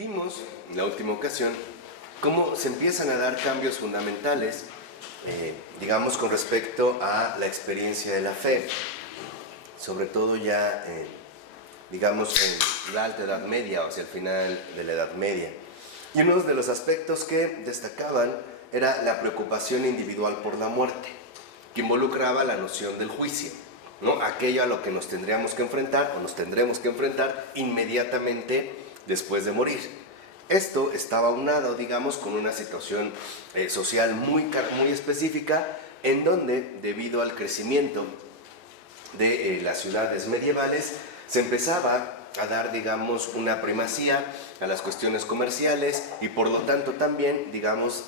Vimos en la última ocasión cómo se empiezan a dar cambios fundamentales, digamos, con respecto a la experiencia de la fe, sobre todo ya, digamos, en la Alta Edad Media o hacia el final de la Edad Media. Y uno de los aspectos que destacaban era la preocupación individual por la muerte, que involucraba la noción del juicio, ¿no? Aquello a lo que nos tendríamos que enfrentar o nos tendremos que enfrentar inmediatamente después de morir. Esto estaba aunado, digamos, con una situación social muy específica, en donde, debido al crecimiento de las ciudades medievales, se empezaba a dar, digamos, una primacía a las cuestiones comerciales y por lo tanto también, digamos,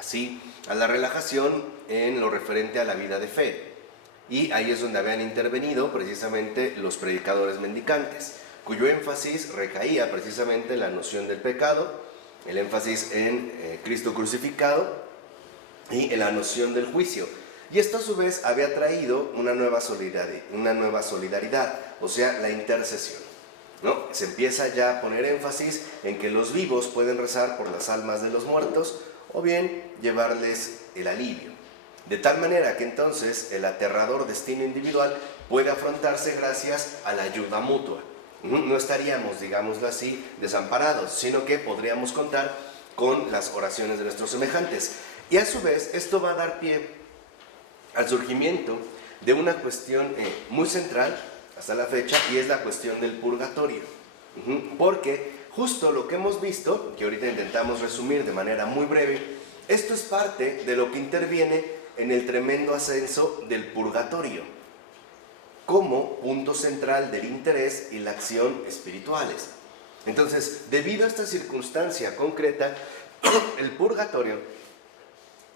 así, a la relajación en lo referente a la vida de fe. Y ahí es donde habían intervenido precisamente los predicadores mendicantes, cuyo énfasis recaía precisamente en la noción del pecado, el énfasis en Cristo crucificado y en la noción del juicio. Y esto a su vez había traído una nueva solidaridad, o sea, la intercesión, ¿no? Se empieza ya a poner énfasis en que los vivos pueden rezar por las almas de los muertos o bien llevarles el alivio. De tal manera que entonces el aterrador destino individual puede afrontarse gracias a la ayuda mutua. No estaríamos, digámoslo así, desamparados, sino que podríamos contar con las oraciones de nuestros semejantes. Y a su vez esto va a dar pie al surgimiento de una cuestión muy central hasta la fecha, y es la cuestión del purgatorio. Porque justo lo que hemos visto, que ahorita intentamos resumir de manera muy breve, esto es parte de lo que interviene en el tremendo ascenso del purgatorio, como punto central del interés y la acción espirituales. Entonces, debido a esta circunstancia concreta, el purgatorio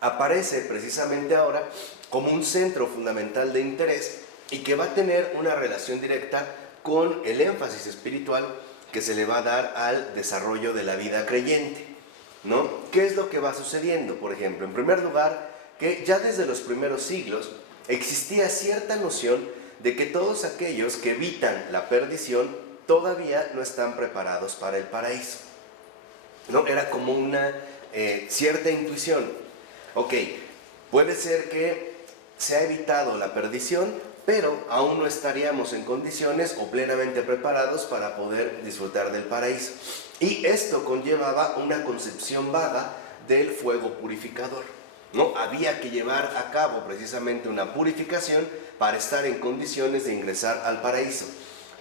aparece precisamente ahora como un centro fundamental de interés y que va a tener una relación directa con el énfasis espiritual que se le va a dar al desarrollo de la vida creyente, ¿no? ¿Qué es lo que va sucediendo? Por ejemplo, en primer lugar, que ya desde los primeros siglos existía cierta noción de que todos aquellos que evitan la perdición todavía no están preparados para el paraíso, ¿no? Era como una cierta intuición. Ok, puede ser que se ha evitado la perdición, pero aún no estaríamos en condiciones o plenamente preparados para poder disfrutar del paraíso. Y esto conllevaba una concepción vaga del fuego purificador, ¿no? Había que llevar a cabo precisamente una purificación para estar en condiciones de ingresar al paraíso.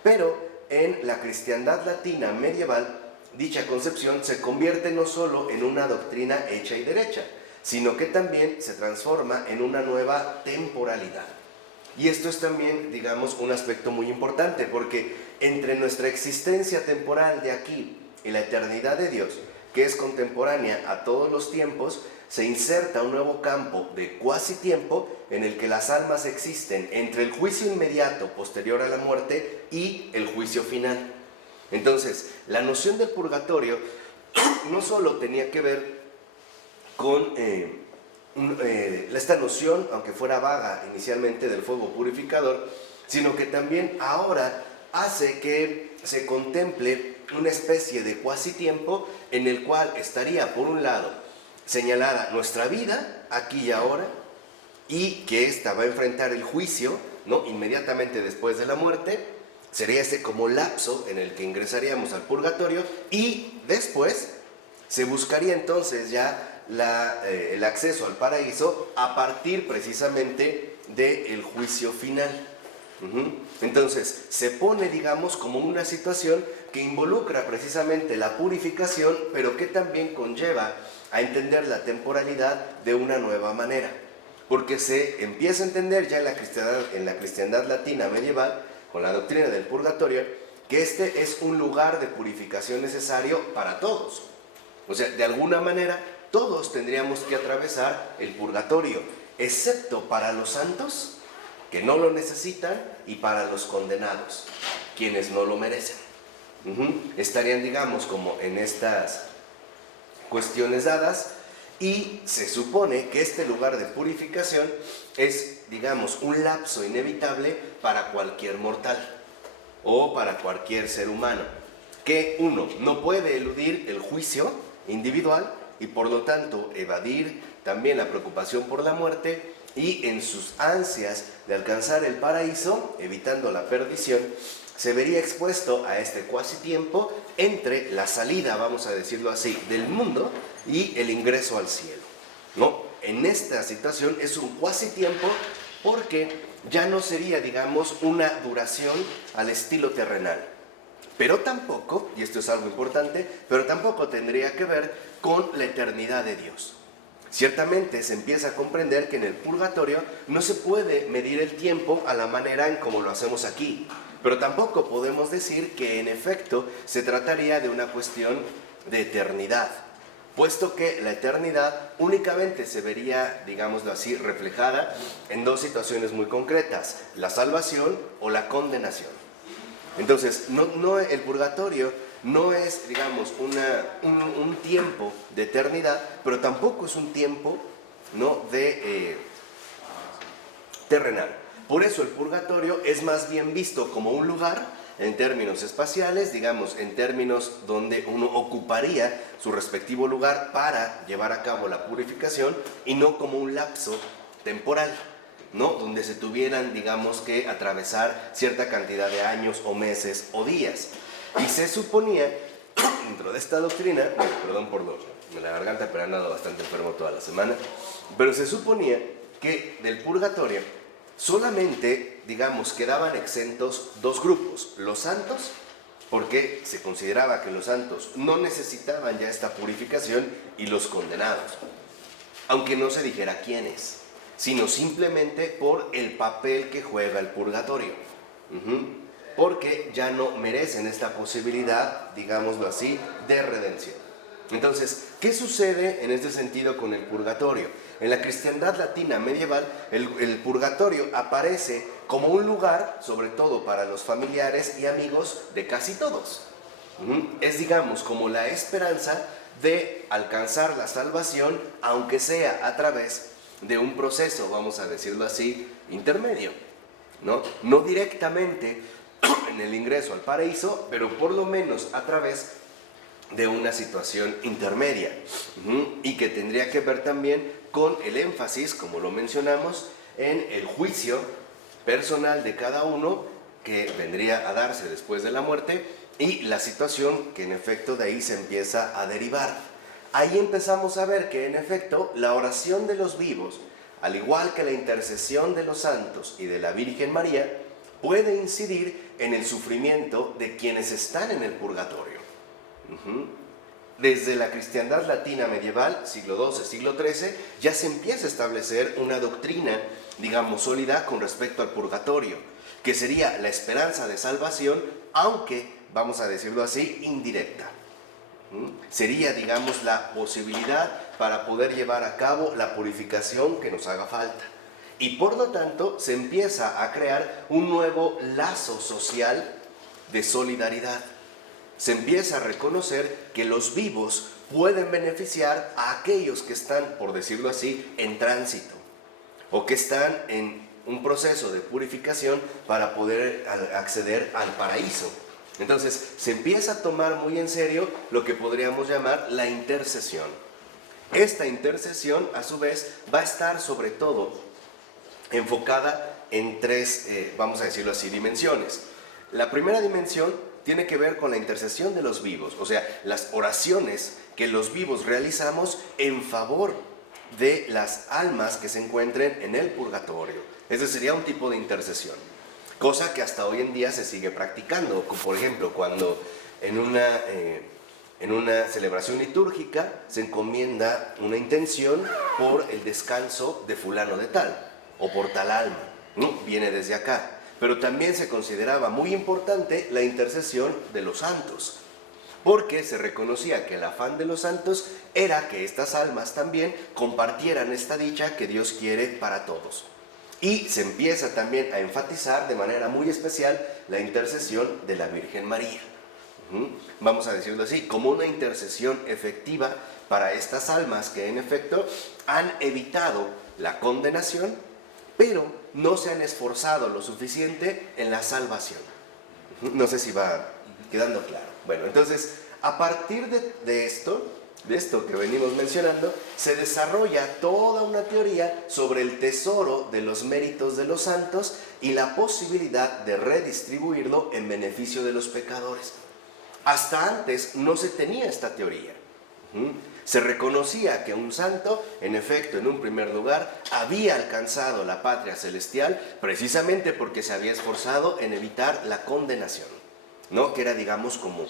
Pero en la cristiandad latina medieval, dicha concepción se convierte no solo en una doctrina hecha y derecha, sino que también se transforma en una nueva temporalidad. Y esto es también, digamos, un aspecto muy importante, porque entre nuestra existencia temporal de aquí y la eternidad de Dios, que es contemporánea a todos los tiempos, se inserta un nuevo campo de cuasi tiempo en el que las almas existen entre el juicio inmediato posterior a la muerte y el juicio final. Entonces, la noción del purgatorio no solo tenía que ver con esta noción, aunque fuera vaga inicialmente, del fuego purificador, sino que también ahora hace que se contemple una especie de cuasi tiempo en el cual estaría, por un lado, señalada nuestra vida aquí y ahora, y que ésta va a enfrentar el juicio, ¿no? Inmediatamente después de la muerte. Sería ese como lapso en el que ingresaríamos al purgatorio, y después se buscaría entonces ya el acceso al paraíso a partir precisamente del juicio final. Entonces se pone, digamos, como una situación que involucra precisamente la purificación, pero que también conlleva a entender la temporalidad de una nueva manera, porque se empieza a entender ya en la cristiandad latina medieval, con la doctrina del purgatorio, que este es un lugar de purificación necesario para todos. O sea, de alguna manera todos tendríamos que atravesar el purgatorio, excepto para los santos, que no lo necesitan, y para los condenados, quienes no lo merecen. Estarían, digamos, como en estas cuestiones dadas, y se supone que este lugar de purificación es, digamos, un lapso inevitable para cualquier mortal o para cualquier ser humano. que uno no puede eludir el juicio individual y por lo tanto evadir también la preocupación por la muerte, y en sus ansias de alcanzar el paraíso, evitando la perdición, se vería expuesto a este cuasi tiempo entre la salida, vamos a decirlo así, del mundo y el ingreso al cielo, ¿no? En esta situación es un cuasi tiempo porque ya no sería, digamos, una duración al estilo terrenal. Pero tampoco, y esto es algo importante, pero tampoco tendría que ver con la eternidad de Dios. Ciertamente se empieza a comprender que en el purgatorio no se puede medir el tiempo a la manera en como lo hacemos aquí, pero tampoco podemos decir que en efecto se trataría de una cuestión de eternidad, puesto que la eternidad únicamente se vería, digámoslo así, reflejada en dos situaciones muy concretas: la salvación o la condenación. Entonces, el purgatorio no es, digamos, un tiempo de eternidad, pero tampoco es un tiempo, ¿no?, de terrenal. Por eso el purgatorio es más bien visto como un lugar en términos espaciales, digamos, en términos donde uno ocuparía su respectivo lugar para llevar a cabo la purificación, y no como un lapso temporal, ¿no?, donde se tuvieran, digamos, que atravesar cierta cantidad de años o meses o días. Y se suponía, dentro de esta doctrina, perdón por la garganta, pero he andado bastante enfermo toda la semana, pero se suponía que del purgatorio solamente, digamos, quedaban exentos dos grupos: los santos, porque se consideraba que los santos no necesitaban ya esta purificación, y los condenados, aunque no se dijera quiénes, sino simplemente por el papel que juega el purgatorio. Porque ya no merecen esta posibilidad, digámoslo así, de redención. Entonces, ¿qué sucede en este sentido con el purgatorio? En la cristiandad latina medieval, el purgatorio aparece como un lugar, sobre todo para los familiares y amigos de casi todos. Es, digamos, como la esperanza de alcanzar la salvación, aunque sea a través de un proceso, vamos a decirlo así, intermedio, ¿no? No directamente en el ingreso al paraíso, pero por lo menos a través de una situación intermedia, y que tendría que ver también con el énfasis, como lo mencionamos, en el juicio personal de cada uno que vendría a darse después de la muerte, y la situación que en efecto de ahí se empieza a derivar. Ahí empezamos a ver que en efecto la oración de los vivos, al igual que la intercesión de los santos y de la Virgen María, puede incidir en el sufrimiento de quienes están en el purgatorio. Desde la cristiandad latina medieval, siglo XII, siglo XIII, ya se empieza a establecer una doctrina, digamos, sólida con respecto al purgatorio, que sería la esperanza de salvación, aunque, vamos a decirlo así, indirecta. Sería, digamos, la posibilidad para poder llevar a cabo la purificación que nos haga falta. Y por lo tanto se empieza a crear un nuevo lazo social de solidaridad. Se empieza a reconocer que los vivos pueden beneficiar a aquellos que están, por decirlo así, en tránsito, o que están en un proceso de purificación para poder acceder al paraíso. Entonces se empieza a tomar muy en serio lo que podríamos llamar la intercesión. Esta intercesión, a su vez, va a estar sobre todo enfocada en tres, vamos a decirlo así, dimensiones. La primera dimensión tiene que ver con la intercesión de los vivos, o sea, las oraciones que los vivos realizamos en favor de las almas que se encuentren en el purgatorio. Ese sería un tipo de intercesión, cosa que hasta hoy en día se sigue practicando. Por ejemplo, cuando en una celebración litúrgica se encomienda una intención por el descanso de fulano de tal, o por tal alma, ¿no? Viene desde acá. Pero también se consideraba muy importante la intercesión de los santos, porque se reconocía que el afán de los santos era que estas almas también compartieran esta dicha que Dios quiere para todos. Y se empieza también a enfatizar de manera muy especial la intercesión de la Virgen María. Vamos a decirlo así, como una intercesión efectiva para estas almas que en efecto han evitado la condenación, pero no se han esforzado lo suficiente en la salvación. No sé si va quedando claro. Bueno, entonces, a partir de esto que venimos mencionando, se desarrolla toda una teoría sobre el tesoro de los méritos de los santos y la posibilidad de redistribuirlo en beneficio de los pecadores. Hasta antes no se tenía esta teoría. Se reconocía que un santo, en efecto, en un primer lugar, había alcanzado la patria celestial precisamente porque se había esforzado en evitar la condenación, ¿no? Que era, digamos, como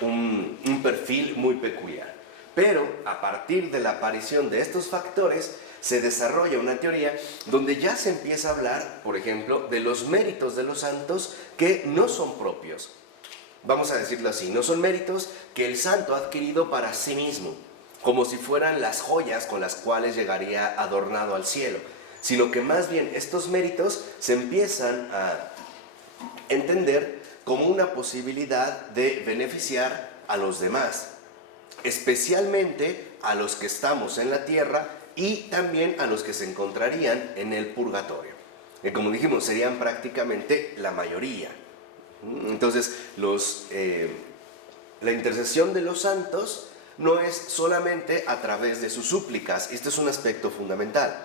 un perfil muy peculiar. Pero a partir de la aparición de estos factores, se desarrolla una teoría donde ya se empieza a hablar, por ejemplo, de los méritos de los santos que no son propios. Vamos a decirlo así, no son méritos que el santo ha adquirido para sí mismo, como si fueran las joyas con las cuales llegaría adornado al cielo, sino que más bien estos méritos se empiezan a entender como una posibilidad de beneficiar a los demás, especialmente a los que estamos en la tierra y también a los que se encontrarían en el purgatorio, que como dijimos serían prácticamente la mayoría. Entonces la intercesión de los santos no es solamente a través de sus súplicas. Este es un aspecto fundamental.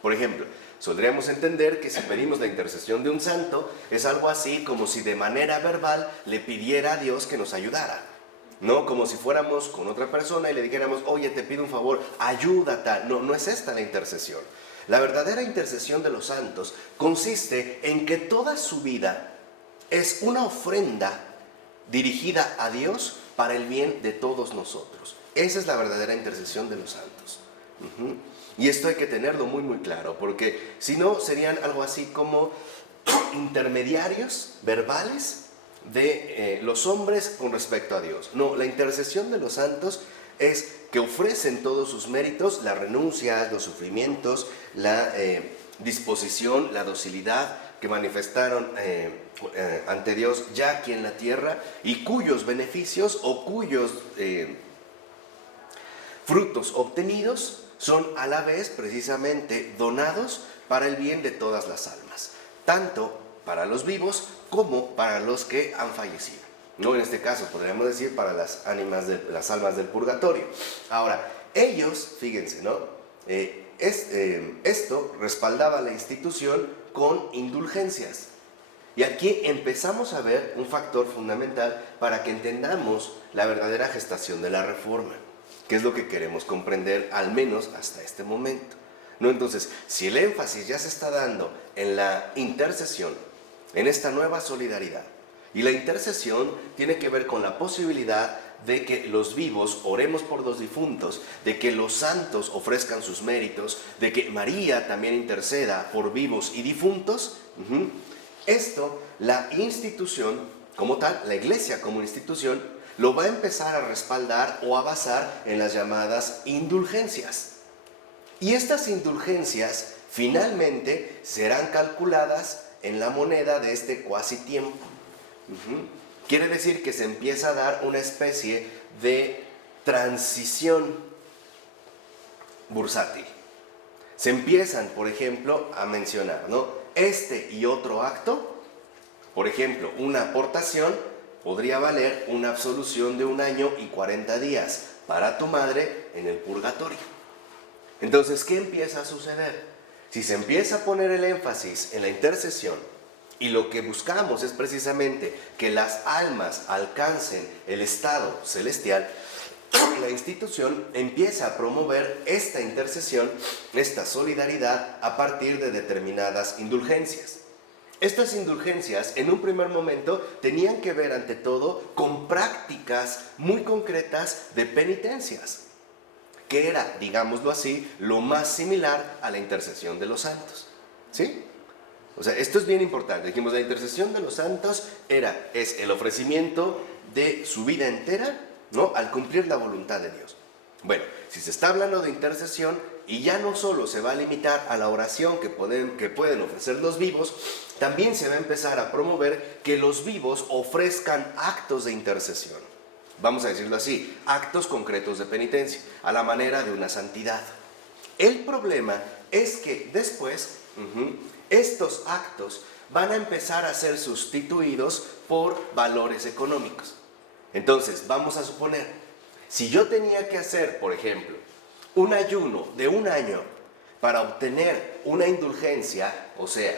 Por ejemplo, podríamos entender que si pedimos la intercesión de un santo, es algo así como si de manera verbal le pidiera a Dios que nos ayudara. No como si fuéramos con otra persona y le dijéramos, oye, te pido un favor, ayuda tal. No, no es esta la intercesión. La verdadera intercesión de los santos consiste en que toda su vida es una ofrenda dirigida a Dios para el bien de todos nosotros. Esa es la verdadera intercesión de los santos. Y esto hay que tenerlo muy muy claro, porque si no serían algo así como intermediarios verbales de los hombres con respecto a Dios. No, la intercesión de los santos es que ofrecen todos sus méritos, la renuncia, los sufrimientos, la disposición, la docilidad que manifestaron ante Dios ya aquí en la tierra, y cuyos beneficios o cuyos frutos obtenidos son a la vez precisamente donados para el bien de todas las almas, tanto para los vivos como para los que han fallecido. No, en este caso podríamos decir para las almas del purgatorio. Ahora, ellos, fíjense, ¿no? Esto respaldaba la institución con indulgencias. Y aquí empezamos a ver un factor fundamental para que entendamos la verdadera gestación de la Reforma, que es lo que queremos comprender al menos hasta este momento. ¿No? Entonces, si el énfasis ya se está dando en la intercesión, en esta nueva solidaridad, y la intercesión tiene que ver con la posibilidad de que los vivos oremos por los difuntos, de que los santos ofrezcan sus méritos, de que María también interceda por vivos y difuntos. Esto, la institución como tal, la iglesia como institución, lo va a empezar a respaldar o a basar en las llamadas indulgencias. Y estas indulgencias finalmente serán calculadas en la moneda de este cuasi tiempo. Quiere decir que se empieza a dar una especie de transición bursátil. Se empiezan, por ejemplo, a mencionar, ¿no? Este y otro acto, por ejemplo, una aportación podría valer una absolución de 1 año y 40 días para tu madre en el purgatorio. Entonces, ¿qué empieza a suceder? Si se empieza a poner el énfasis en la intercesión, y lo que buscamos es precisamente que las almas alcancen el estado celestial, la institución empieza a promover esta intercesión, esta solidaridad a partir de determinadas indulgencias. Estas indulgencias en un primer momento tenían que ver ante todo con prácticas muy concretas de penitencias, que era, digámoslo así, lo más similar a la intercesión de los santos. ¿Sí? O sea, esto es bien importante. Dijimos, la intercesión de los santos es el ofrecimiento de su vida entera, ¿no?, al cumplir la voluntad de Dios. Bueno, si se está hablando de intercesión y ya no solo se va a limitar a la oración que pueden ofrecer los vivos, también se va a empezar a promover que los vivos ofrezcan actos de intercesión. Vamos a decirlo así, actos concretos de penitencia, a la manera de una santidad. El problema es que después estos actos van a empezar a ser sustituidos por valores económicos. Entonces, vamos a suponer, si yo tenía que hacer, por ejemplo, un ayuno de un año para obtener una indulgencia, o sea,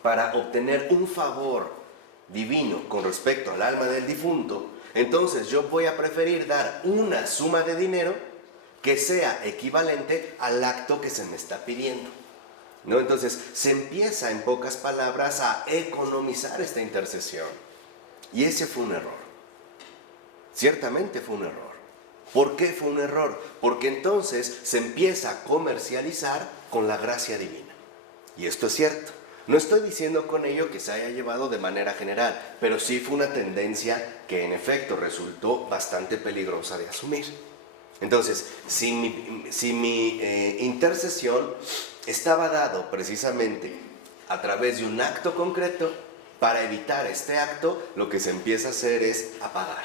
para obtener un favor divino con respecto al alma del difunto, entonces yo voy a preferir dar una suma de dinero que sea equivalente al acto que se me está pidiendo, ¿no? Entonces se empieza, en pocas palabras, a economizar esta intercesión. Y ese fue un error. Ciertamente fue un error. ¿Por qué fue un error? Porque entonces se empieza a comercializar con la gracia divina. Y esto es cierto. No estoy diciendo con ello que se haya llevado de manera general, pero sí fue una tendencia que en efecto resultó bastante peligrosa de asumir. Entonces, si mi intercesión estaba dado precisamente a través de un acto concreto, para evitar este acto, lo que se empieza a hacer es apagar.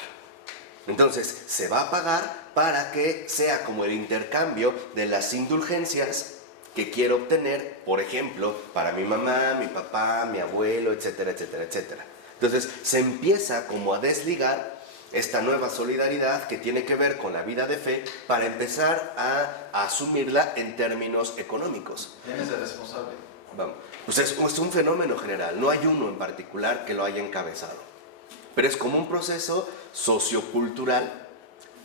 Entonces, se va a pagar para que sea como el intercambio de las indulgencias que quiero obtener, por ejemplo, para mi mamá, mi papá, mi abuelo, etcétera, etcétera, etcétera. Entonces, se empieza como a desligar esta nueva solidaridad que tiene que ver con la vida de fe para empezar a asumirla en términos económicos. ¿Quién es el responsable? Vamos, pues es un fenómeno general, no hay uno en particular que lo haya encabezado, pero es como un proceso sociocultural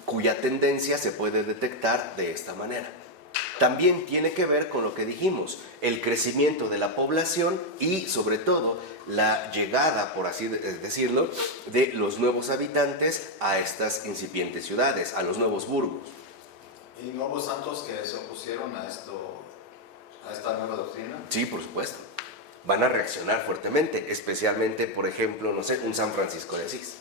cuya tendencia se puede detectar de esta manera. También tiene que ver con lo que dijimos, el crecimiento de la población y sobre todo la llegada, por así decirlo, de los nuevos habitantes a estas incipientes ciudades, a los nuevos burgos. ¿Y nuevos santos que se opusieron a esta nueva doctrina? Sí, por supuesto. Van a reaccionar fuertemente, especialmente, por ejemplo, no sé, un San Francisco de Asís.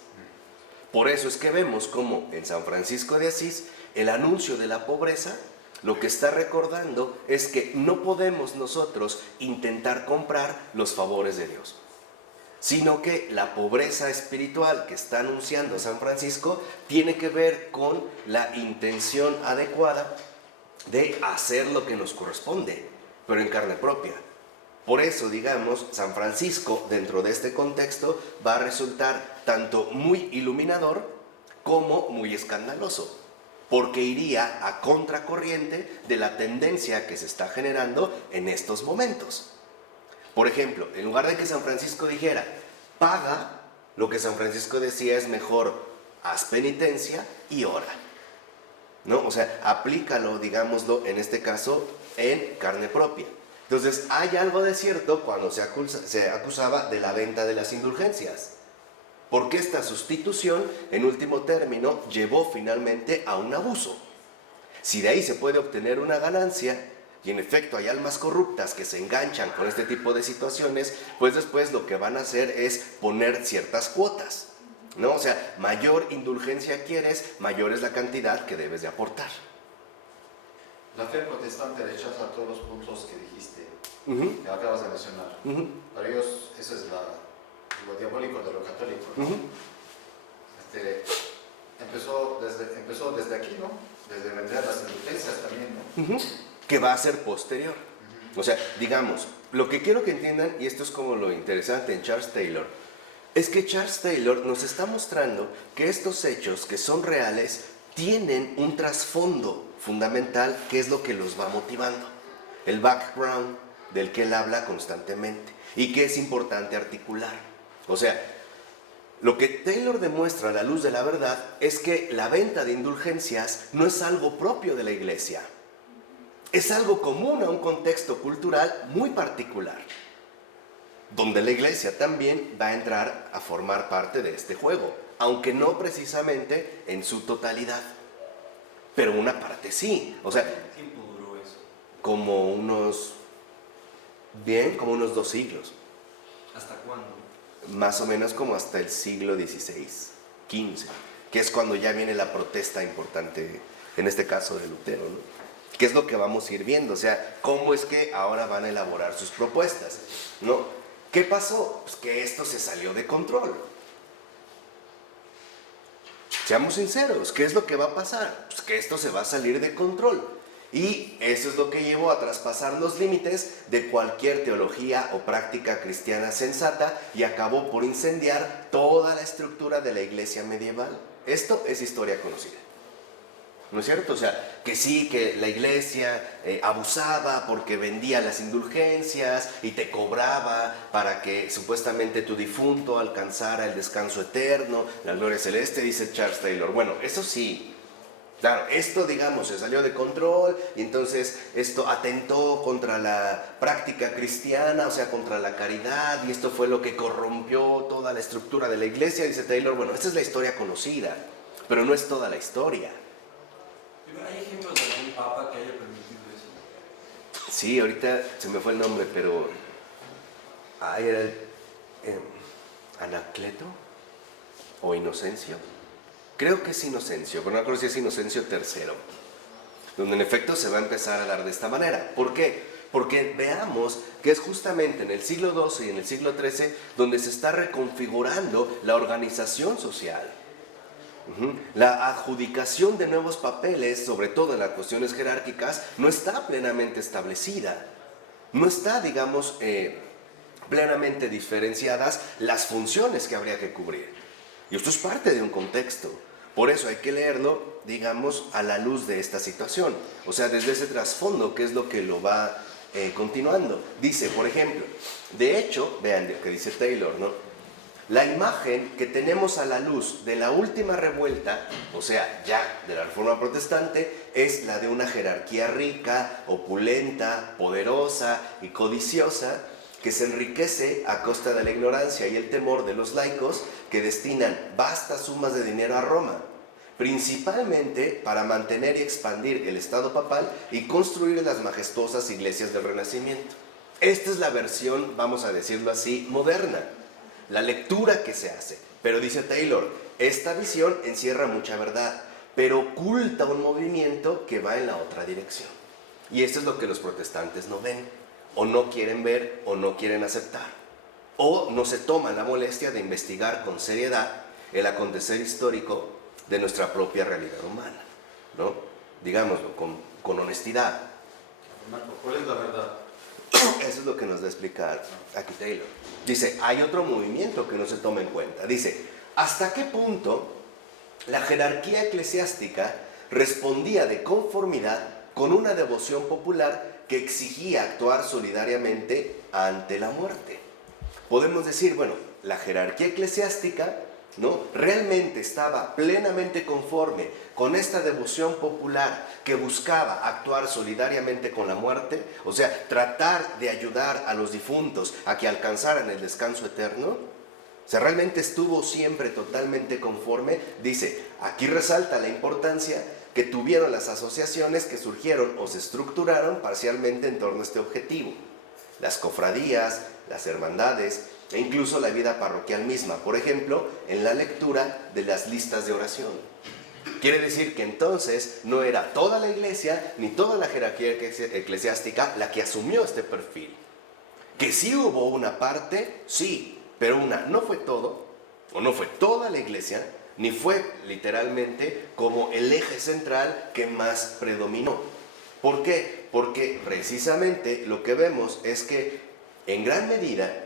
Por eso es que vemos como en San Francisco de Asís el anuncio de la pobreza lo que está recordando es que no podemos nosotros intentar comprar los favores de Dios, sino que la pobreza espiritual que está anunciando San Francisco tiene que ver con la intención adecuada de hacer lo que nos corresponde, pero en carne propia. Por eso, digamos, San Francisco, dentro de este contexto, va a resultar tanto muy iluminador como muy escandaloso, porque iría a contracorriente de la tendencia que se está generando en estos momentos. Por ejemplo, en lugar de que San Francisco dijera, paga, lo que San Francisco decía es mejor, haz penitencia y ora, ¿no? O sea, aplícalo, digámoslo, en este caso, en carne propia. Entonces, hay algo de cierto cuando se acusaba de la venta de las indulgencias, porque esta sustitución, en último término, llevó finalmente a un abuso. Si de ahí se puede obtener una ganancia, y en efecto hay almas corruptas que se enganchan con este tipo de situaciones, pues después lo que van a hacer es poner ciertas cuotas, ¿no? O sea, mayor indulgencia quieres, mayor es la cantidad que debes de aportar. La fe protestante rechaza todos los puntos que dijiste, que acabas de mencionar. Para ellos eso es lo diabólico de lo católico, ¿no? Empezó desde aquí, ¿no? Desde vender las indulgencias también, ¿no? Que va a ser posterior. O sea, digamos, lo que quiero que entiendan, y esto es como lo interesante en Charles Taylor, es que Charles Taylor nos está mostrando que estos hechos que son reales tienen un trasfondo fundamental que es lo que los va motivando, el background del que él habla constantemente y que es importante articular. O sea, lo que Taylor demuestra a la luz de la verdad es que la venta de indulgencias no es algo propio de la iglesia, es algo común a un contexto cultural muy particular, donde la iglesia también va a entrar a formar parte de este juego, aunque no precisamente en su totalidad, pero una parte sí. O sea, ¿Cuánto tiempo duró eso? como unos 2 siglos. ¿Hasta cuándo? Más o menos como hasta el siglo XVI, XV, que es cuando ya viene la protesta importante, en este caso de Lutero, ¿no? ¿Qué es lo que vamos a ir viendo? O sea, ¿cómo es que ahora van a elaborar sus propuestas? ¿No? ¿Qué pasó? Pues que esto se salió de control. Seamos sinceros, ¿qué es lo que va a pasar? Pues que esto se va a salir de control. Y eso es lo que llevó a traspasar los límites de cualquier teología o práctica cristiana sensata y acabó por incendiar toda la estructura de la iglesia medieval. esto es historia conocida. ¿No es cierto? O sea, que sí, que la iglesia abusaba porque vendía las indulgencias y te cobraba para que supuestamente tu difunto alcanzara el descanso eterno, la gloria celeste, dice Charles Taylor. Bueno, eso sí. Claro, esto, digamos, se salió de control y entonces esto atentó contra la práctica cristiana, o sea, contra la caridad, y esto fue lo que corrompió toda la estructura de la iglesia, dice Taylor. Bueno, esta es la historia conocida, pero no es toda la historia. ¿Hay ejemplos de algún papa que haya permitido eso? Sí, ahorita se me fue el nombre, pero... era el... ¿Anacleto? ¿O Inocencio? Creo que es Inocencio, pero no creo si es Inocencio III, donde en efecto se va a empezar a dar de esta manera. ¿Por qué? Porque veamos que es justamente en el siglo XII y en el siglo XIII donde se está reconfigurando la organización social. La adjudicación de nuevos papeles, sobre todo en las cuestiones jerárquicas, no está plenamente establecida. No está, digamos, plenamente diferenciadas las funciones que habría que cubrir. Y esto es parte de un contexto. Por eso hay que leerlo, digamos, a la luz de esta situación. O sea, desde ese trasfondo, que es lo que lo va continuando. Dice, por ejemplo, de hecho, vean lo que dice Taylor, ¿no? La imagen que tenemos a la luz de la última revuelta, o sea, ya de la Reforma Protestante, es la de una jerarquía rica, opulenta, poderosa y codiciosa, que se enriquece a costa de la ignorancia y el temor de los laicos que destinan vastas sumas de dinero a Roma, principalmente para mantener y expandir el Estado papal y construir las majestuosas iglesias del Renacimiento. Esta es la versión, vamos a decirlo así, moderna, la lectura que se hace. Pero dice Taylor, esta visión encierra mucha verdad, pero oculta un movimiento que va en la otra dirección. Y esto es lo que los protestantes no ven, o no quieren ver, o no quieren aceptar, o no se toman la molestia de investigar con seriedad el acontecer histórico de nuestra propia realidad humana, ¿no? Digámoslo, con honestidad. Marco, ¿cuál es la verdad? Eso es lo que nos va a explicar aquí Taylor. Dice, hay otro movimiento que no se toma en cuenta. Dice, ¿hasta qué punto la jerarquía eclesiástica respondía de conformidad con una devoción popular que exigía actuar solidariamente ante la muerte? Podemos decir, bueno, la jerarquía eclesiástica, ¿no?, realmente estaba plenamente conforme con esta devoción popular que buscaba actuar solidariamente con la muerte, o sea, tratar de ayudar a los difuntos a que alcanzaran el descanso eterno. O sea, realmente estuvo siempre totalmente conforme. Dice, aquí resalta la importancia que tuvieron las asociaciones que surgieron o se estructuraron parcialmente en torno a este objetivo. Las cofradías, las hermandades e incluso la vida parroquial misma, por ejemplo, en la lectura de las listas de oración. Quiere decir que entonces no era toda la iglesia ni toda la jerarquía eclesiástica la que asumió este perfil. Que sí hubo una parte, sí, pero una no fue todo, o no fue toda la iglesia, ni fue literalmente como el eje central que más predominó. ¿Por qué? Porque precisamente lo que vemos es que en gran medida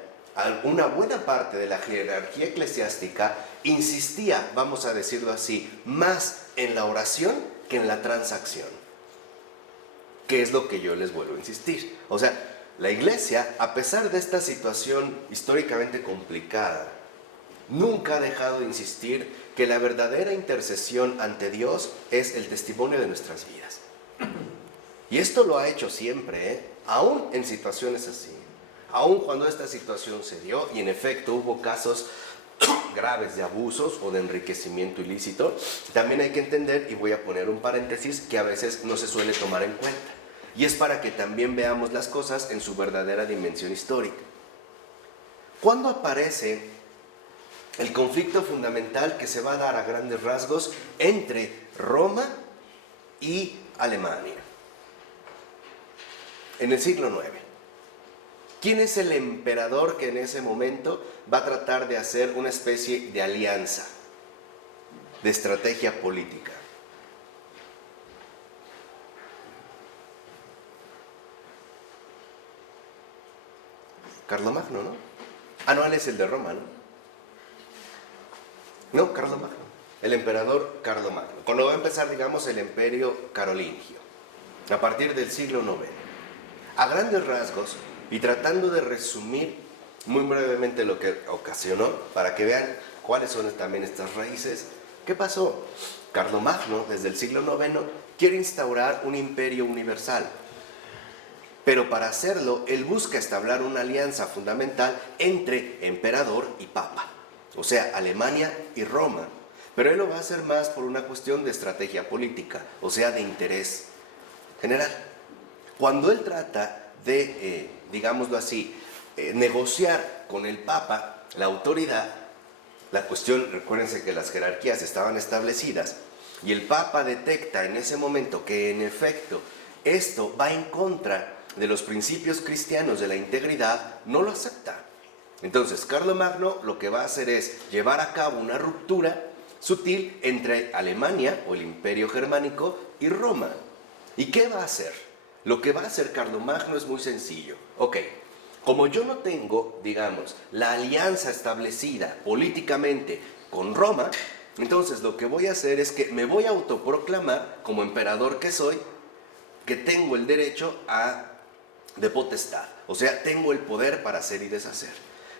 una buena parte de la jerarquía eclesiástica insistía, vamos a decirlo así, más en la oración que en la transacción. ¿Qué es lo que yo les vuelvo a insistir? O sea, la iglesia, a pesar de esta situación históricamente complicada, nunca ha dejado de insistir que la verdadera intercesión ante Dios es el testimonio de nuestras vidas. Y esto lo ha hecho siempre, aún en situaciones así. Aún cuando esta situación se dio, y en efecto hubo casos graves de abusos o de enriquecimiento ilícito, también hay que entender, y voy a poner un paréntesis, que a veces no se suele tomar en cuenta. Y es para que también veamos las cosas en su verdadera dimensión histórica. ¿Cuándo aparece el conflicto fundamental que se va a dar a grandes rasgos entre Roma y Alemania? En el siglo IX. ¿Quién es el emperador que en ese momento va a tratar de hacer una especie de alianza, de estrategia política? Carlomagno, ¿no? Ah, no, él es el de Roma, ¿no? No, Carlomagno. el emperador Carlomagno, cuando va a empezar, digamos, el imperio carolingio, a partir del siglo IX. A grandes rasgos, y tratando de resumir muy brevemente lo que ocasionó, para que vean cuáles son también estas raíces, ¿qué pasó? Carlomagno, desde el siglo IX, quiere instaurar un imperio universal. Pero para hacerlo, él busca establecer una alianza fundamental entre emperador y papa, o sea, Alemania y Roma. Pero él lo va a hacer más por una cuestión de estrategia política, o sea, de interés general. Cuando él trata de, digámoslo así, negociar con el papa la autoridad, la cuestión, recuérdense que las jerarquías estaban establecidas, y el papa detecta en ese momento que en efecto esto va en contra de los principios cristianos de la integridad, no lo acepta. Entonces, Carlomagno lo que va a hacer es llevar a cabo una ruptura sutil entre Alemania o el Imperio Germánico y Roma. ¿Y qué va a hacer? Lo que va a hacer Carlomagno es muy sencillo. Ok, como yo no tengo, digamos, la alianza establecida políticamente con Roma, entonces lo que voy a hacer es que me voy a autoproclamar como emperador que soy, que tengo el derecho de potestad, o sea, tengo el poder para hacer y deshacer.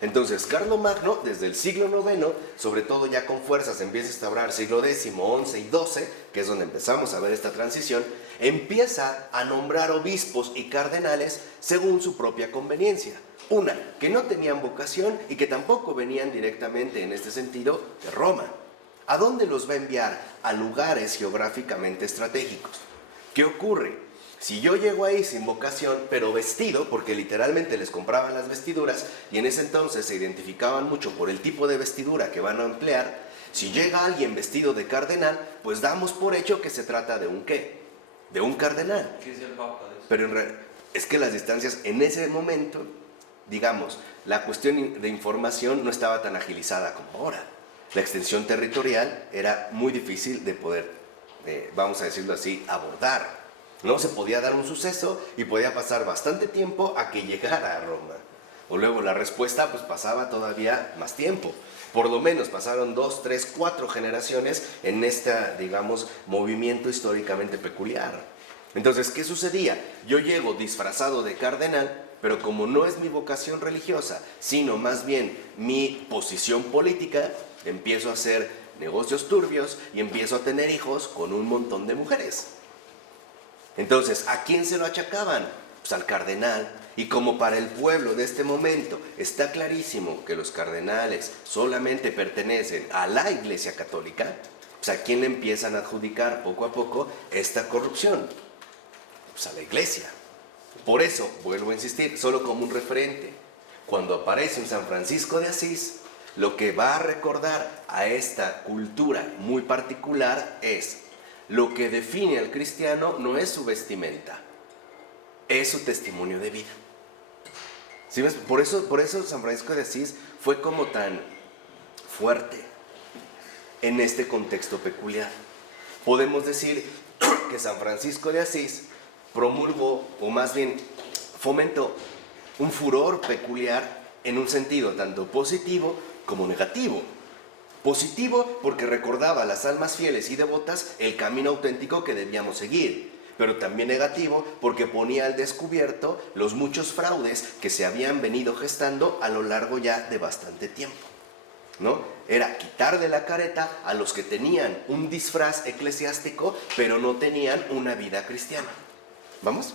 Entonces, Carlomagno, desde el siglo IX, sobre todo ya con fuerzas, empieza a instaurar siglo X, XI y XII, que es donde empezamos a ver esta transición, empieza a nombrar obispos y cardenales según su propia conveniencia. Una, que no tenían vocación y que tampoco venían directamente, en este sentido, de Roma. ¿A dónde los va a enviar? A lugares geográficamente estratégicos. ¿Qué ocurre? Si yo llego ahí sin vocación, pero vestido, porque literalmente les compraban las vestiduras, y en ese entonces se identificaban mucho por el tipo de vestidura que van a emplear, si llega alguien vestido de cardenal, pues damos por hecho que se trata de un ¿qué? De un cardenal. ¿Qué es el papa de eso? Pero en realidad, es que las distancias en ese momento, digamos, la cuestión de información no estaba tan agilizada como ahora. La extensión territorial era muy difícil de poder, vamos a decirlo así, abordar. No se podía dar un suceso y podía pasar bastante tiempo a que llegara a Roma. O luego la respuesta pues pasaba todavía más tiempo. Por lo menos pasaron 2, 3, 4 generaciones en este, digamos, movimiento históricamente peculiar. Entonces, ¿qué sucedía? Yo llego disfrazado de cardenal, pero como no es mi vocación religiosa, sino más bien mi posición política, empiezo a hacer negocios turbios y empiezo a tener hijos con un montón de mujeres. Entonces, ¿a quién se lo achacaban? Pues al cardenal. Y como para el pueblo de este momento está clarísimo que los cardenales solamente pertenecen a la Iglesia Católica, pues ¿a quién le empiezan a adjudicar poco a poco esta corrupción? Pues a la Iglesia. Por eso, vuelvo a insistir, solo como un referente, cuando aparece un San Francisco de Asís, lo que va a recordar a esta cultura muy particular es: lo que define al cristiano no es su vestimenta, es su testimonio de vida. ¿Sí ves? Por eso San Francisco de Asís fue como tan fuerte en este contexto peculiar. Podemos decir que San Francisco de Asís promulgó, o más bien fomentó, un furor peculiar en un sentido tanto positivo como negativo. Positivo porque recordaba a las almas fieles y devotas el camino auténtico que debíamos seguir, pero también negativo porque ponía al descubierto los muchos fraudes que se habían venido gestando a lo largo ya de bastante tiempo, ¿no? Era quitar de la careta a los que tenían un disfraz eclesiástico, pero no tenían una vida cristiana. ¿Vamos?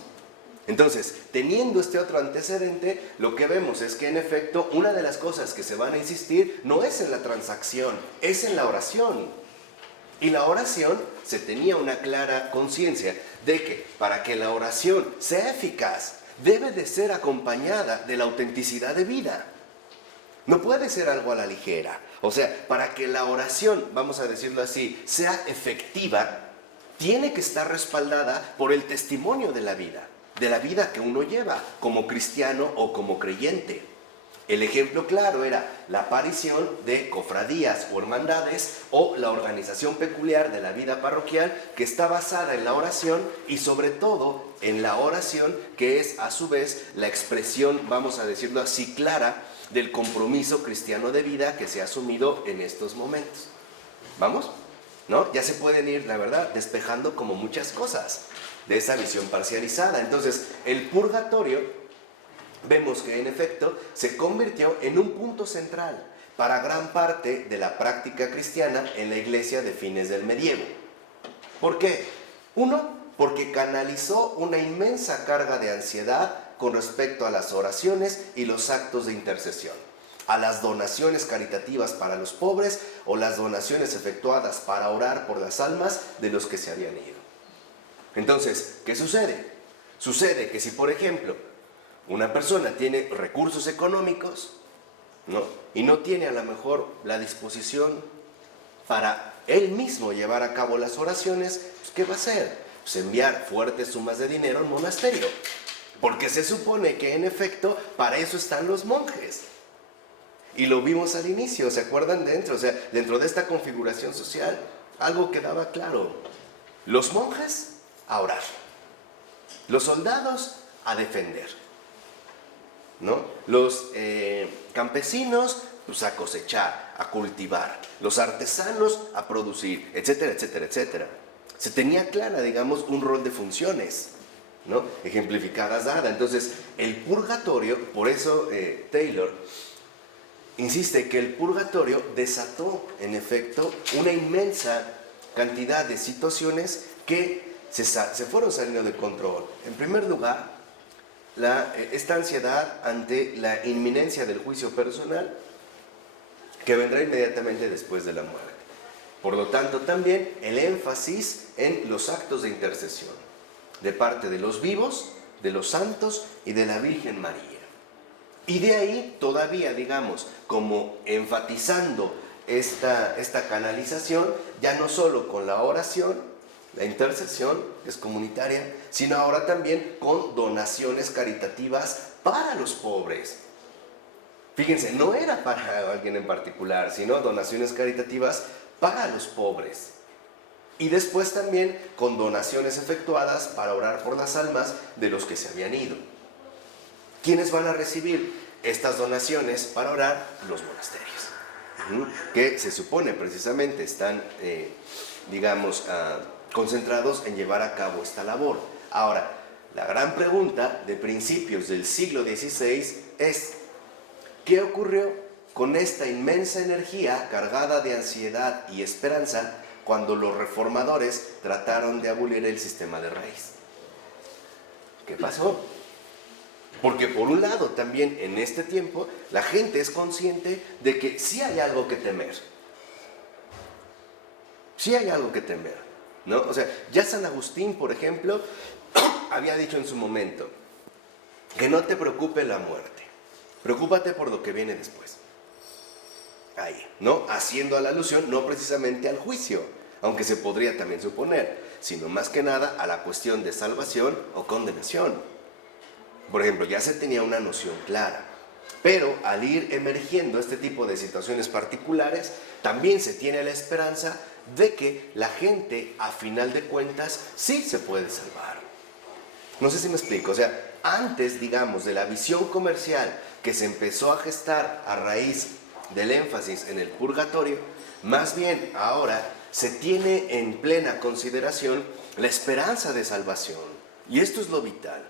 Entonces, teniendo este otro antecedente, lo que vemos es que en efecto una de las cosas que se van a insistir no es en la transacción, es en la oración. Y la oración se tenía una clara conciencia de que para que la oración sea eficaz, debe de ser acompañada de la autenticidad de vida. No puede ser algo a la ligera. O sea, para que la oración, vamos a decirlo así, sea efectiva, tiene que estar respaldada por el testimonio de la vida que uno lleva como cristiano o como creyente. El ejemplo claro era la aparición de cofradías o hermandades o la organización peculiar de la vida parroquial que está basada en la oración y sobre todo en la oración que es a su vez la expresión, vamos a decirlo así, clara del compromiso cristiano de vida que se ha asumido en estos momentos. ¿Vamos? ¿no? Ya se pueden ir, la verdad, despejando como muchas cosas de esa visión parcializada. Entonces, el purgatorio, vemos que en efecto se convirtió en un punto central para gran parte de la práctica cristiana en la iglesia de fines del medievo. ¿Por qué? Uno, porque canalizó una inmensa carga de ansiedad con respecto a las oraciones y los actos de intercesión, a las donaciones caritativas para los pobres o las donaciones efectuadas para orar por las almas de los que se habían ido. Entonces, ¿qué sucede? Sucede que si, por ejemplo, una persona tiene recursos económicos, ¿no? Y no tiene a lo mejor la disposición para él mismo llevar a cabo las oraciones, pues, ¿qué va a hacer? Pues enviar fuertes sumas de dinero al monasterio, porque se supone que en efecto para eso están los monjes. Y lo vimos al inicio, ¿se acuerdan? Dentro de esta configuración social, algo quedaba claro. Los monjes a orar, los soldados a defender, ¿no? Los campesinos pues, a cosechar, a cultivar, los artesanos a producir, etcétera, etcétera, etcétera. Se tenía clara, digamos, un rol de funciones, ¿no? Ejemplificadas dadas. Entonces, el purgatorio, por eso Taylor insiste que el purgatorio desató, en efecto, una inmensa cantidad de situaciones que se fueron saliendo de control. En primer lugar, esta ansiedad ante la inminencia del juicio personal que vendrá inmediatamente después de la muerte. Por lo tanto, también el énfasis en los actos de intercesión de parte de los vivos, de los santos y de la Virgen María. Y de ahí todavía, digamos, como enfatizando esta canalización, ya no solo con la oración, la intercesión es comunitaria, sino ahora también con donaciones caritativas para los pobres. Fíjense, no era para alguien en particular, sino donaciones caritativas para los pobres. Y después también con donaciones efectuadas para orar por las almas de los que se habían ido. ¿Quiénes van a recibir estas donaciones para orar? Los monasterios, que se supone precisamente están, concentrados en llevar a cabo esta labor. Ahora, la gran pregunta de principios del siglo XVI es: ¿qué ocurrió con esta inmensa energía cargada de ansiedad y esperanza cuando los reformadores trataron de abolir el sistema de raíz? ¿Qué pasó? Porque por un lado también en este tiempo la gente es consciente de que sí hay algo que temer. Sí hay algo que temer, ¿no? O sea, ya San Agustín, por ejemplo, había dicho en su momento que no te preocupe la muerte, preocúpate por lo que viene después. Ahí, ¿no? Haciendo a la alusión no precisamente al juicio, aunque se podría también suponer, sino más que nada a la cuestión de salvación o condenación. Por ejemplo, ya se tenía una noción clara, pero al ir emergiendo este tipo de situaciones particulares, también se tiene la esperanza de que la gente, a final de cuentas, sí se puede salvar. No sé si me explico, o sea, antes, digamos, de la visión comercial que se empezó a gestar a raíz del énfasis en el purgatorio, más bien ahora se tiene en plena consideración la esperanza de salvación. Y esto es lo vital,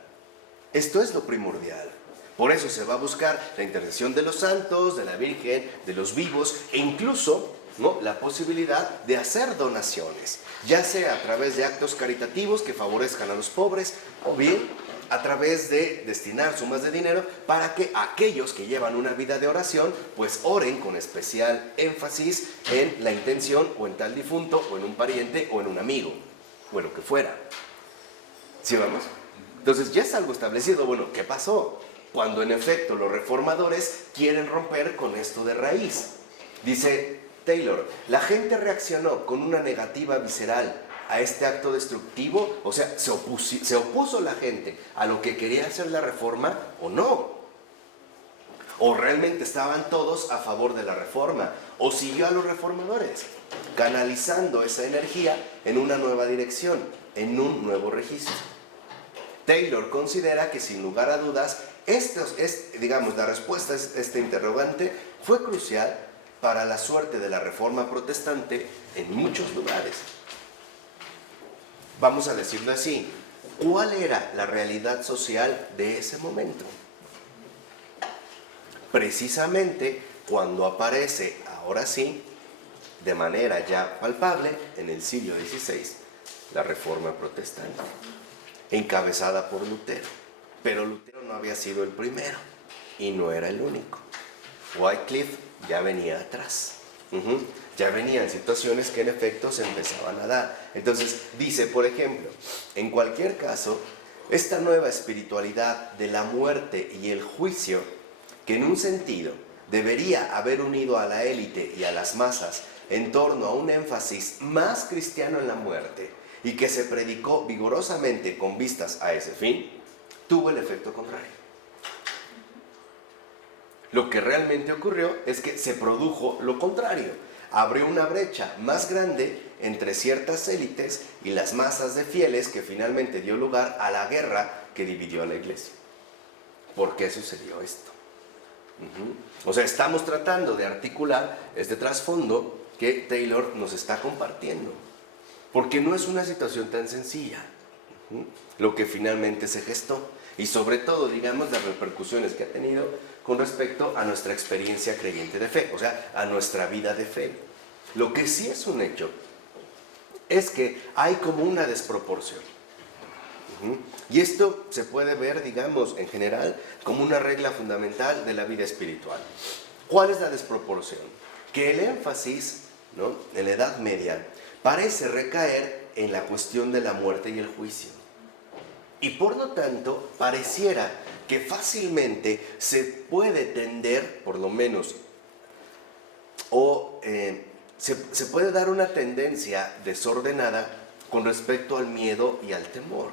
esto es lo primordial. Por eso se va a buscar la intercesión de los santos, de la Virgen, de los vivos e incluso, ¿no?, la posibilidad de hacer donaciones, ya sea a través de actos caritativos que favorezcan a los pobres o bien a través de destinar sumas de dinero para que aquellos que llevan una vida de oración pues oren con especial énfasis en la intención o en tal difunto o en un pariente o en un amigo o en lo que fuera. ¿Sí vamos? Entonces ya es algo establecido. Bueno, ¿qué pasó? Cuando en efecto los reformadores quieren romper con esto de raíz. Dice Taylor, la gente reaccionó con una negativa visceral a este acto destructivo, o sea, se opuso la gente a lo que quería hacer la reforma o no. O realmente estaban todos a favor de la reforma, o siguió a los reformadores, canalizando esa energía en una nueva dirección, en un nuevo registro. Taylor considera que sin lugar a dudas, la respuesta a este interrogante fue crucial para la suerte de la reforma protestante en muchos lugares. Vamos a decirlo así, ¿cuál era la realidad social de ese momento? Precisamente cuando aparece, ahora sí, de manera ya palpable, en el siglo XVI, la Reforma Protestante, encabezada por Lutero. Pero Lutero no había sido el primero y no era el único. Wycliffe ya venía atrás. Ya venían situaciones que en efecto se empezaban a dar. Entonces dice, por ejemplo, en cualquier caso, esta nueva espiritualidad de la muerte y el juicio, que en un sentido debería haber unido a la élite y a las masas en torno a un énfasis más cristiano en la muerte y que se predicó vigorosamente con vistas a ese fin, tuvo el efecto contrario. Lo que realmente ocurrió es que se produjo lo contrario. Abrió una brecha más grande entre ciertas élites y las masas de fieles que finalmente dio lugar a la guerra que dividió a la iglesia. ¿Por qué sucedió esto? O sea, estamos tratando de articular este trasfondo que Taylor nos está compartiendo. Porque no es una situación tan sencilla lo que finalmente se gestó. Y sobre todo, digamos, las repercusiones que ha tenido con respecto a nuestra experiencia creyente de fe, o sea, a nuestra vida de fe. Lo que sí es un hecho es que hay como una desproporción. Y esto se puede ver, digamos, en general, como una regla fundamental de la vida espiritual. ¿Cuál es la desproporción? Que el énfasis, ¿no?, en la Edad Media parece recaer en la cuestión de la muerte y el juicio. Y por lo tanto, pareciera que fácilmente se puede tender, por lo menos, o se puede dar una tendencia desordenada con respecto al miedo y al temor.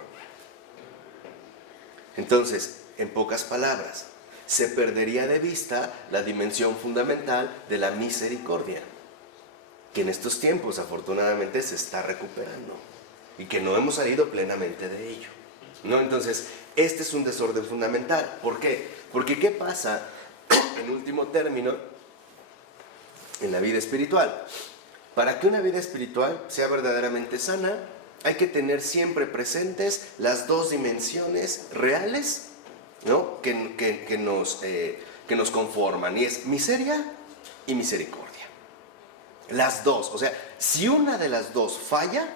Entonces, en pocas palabras, se perdería de vista la dimensión fundamental de la misericordia, que en estos tiempos afortunadamente se está recuperando y que no hemos salido plenamente de ello, ¿no? Entonces, este es un desorden fundamental. ¿Por qué? Porque ¿qué pasa, en último término, en la vida espiritual? Para que una vida espiritual sea verdaderamente sana, hay que tener siempre presentes las dos dimensiones reales, ¿no?, que nos conforman, y es miseria y misericordia. Las dos, o sea, si una de las dos falla,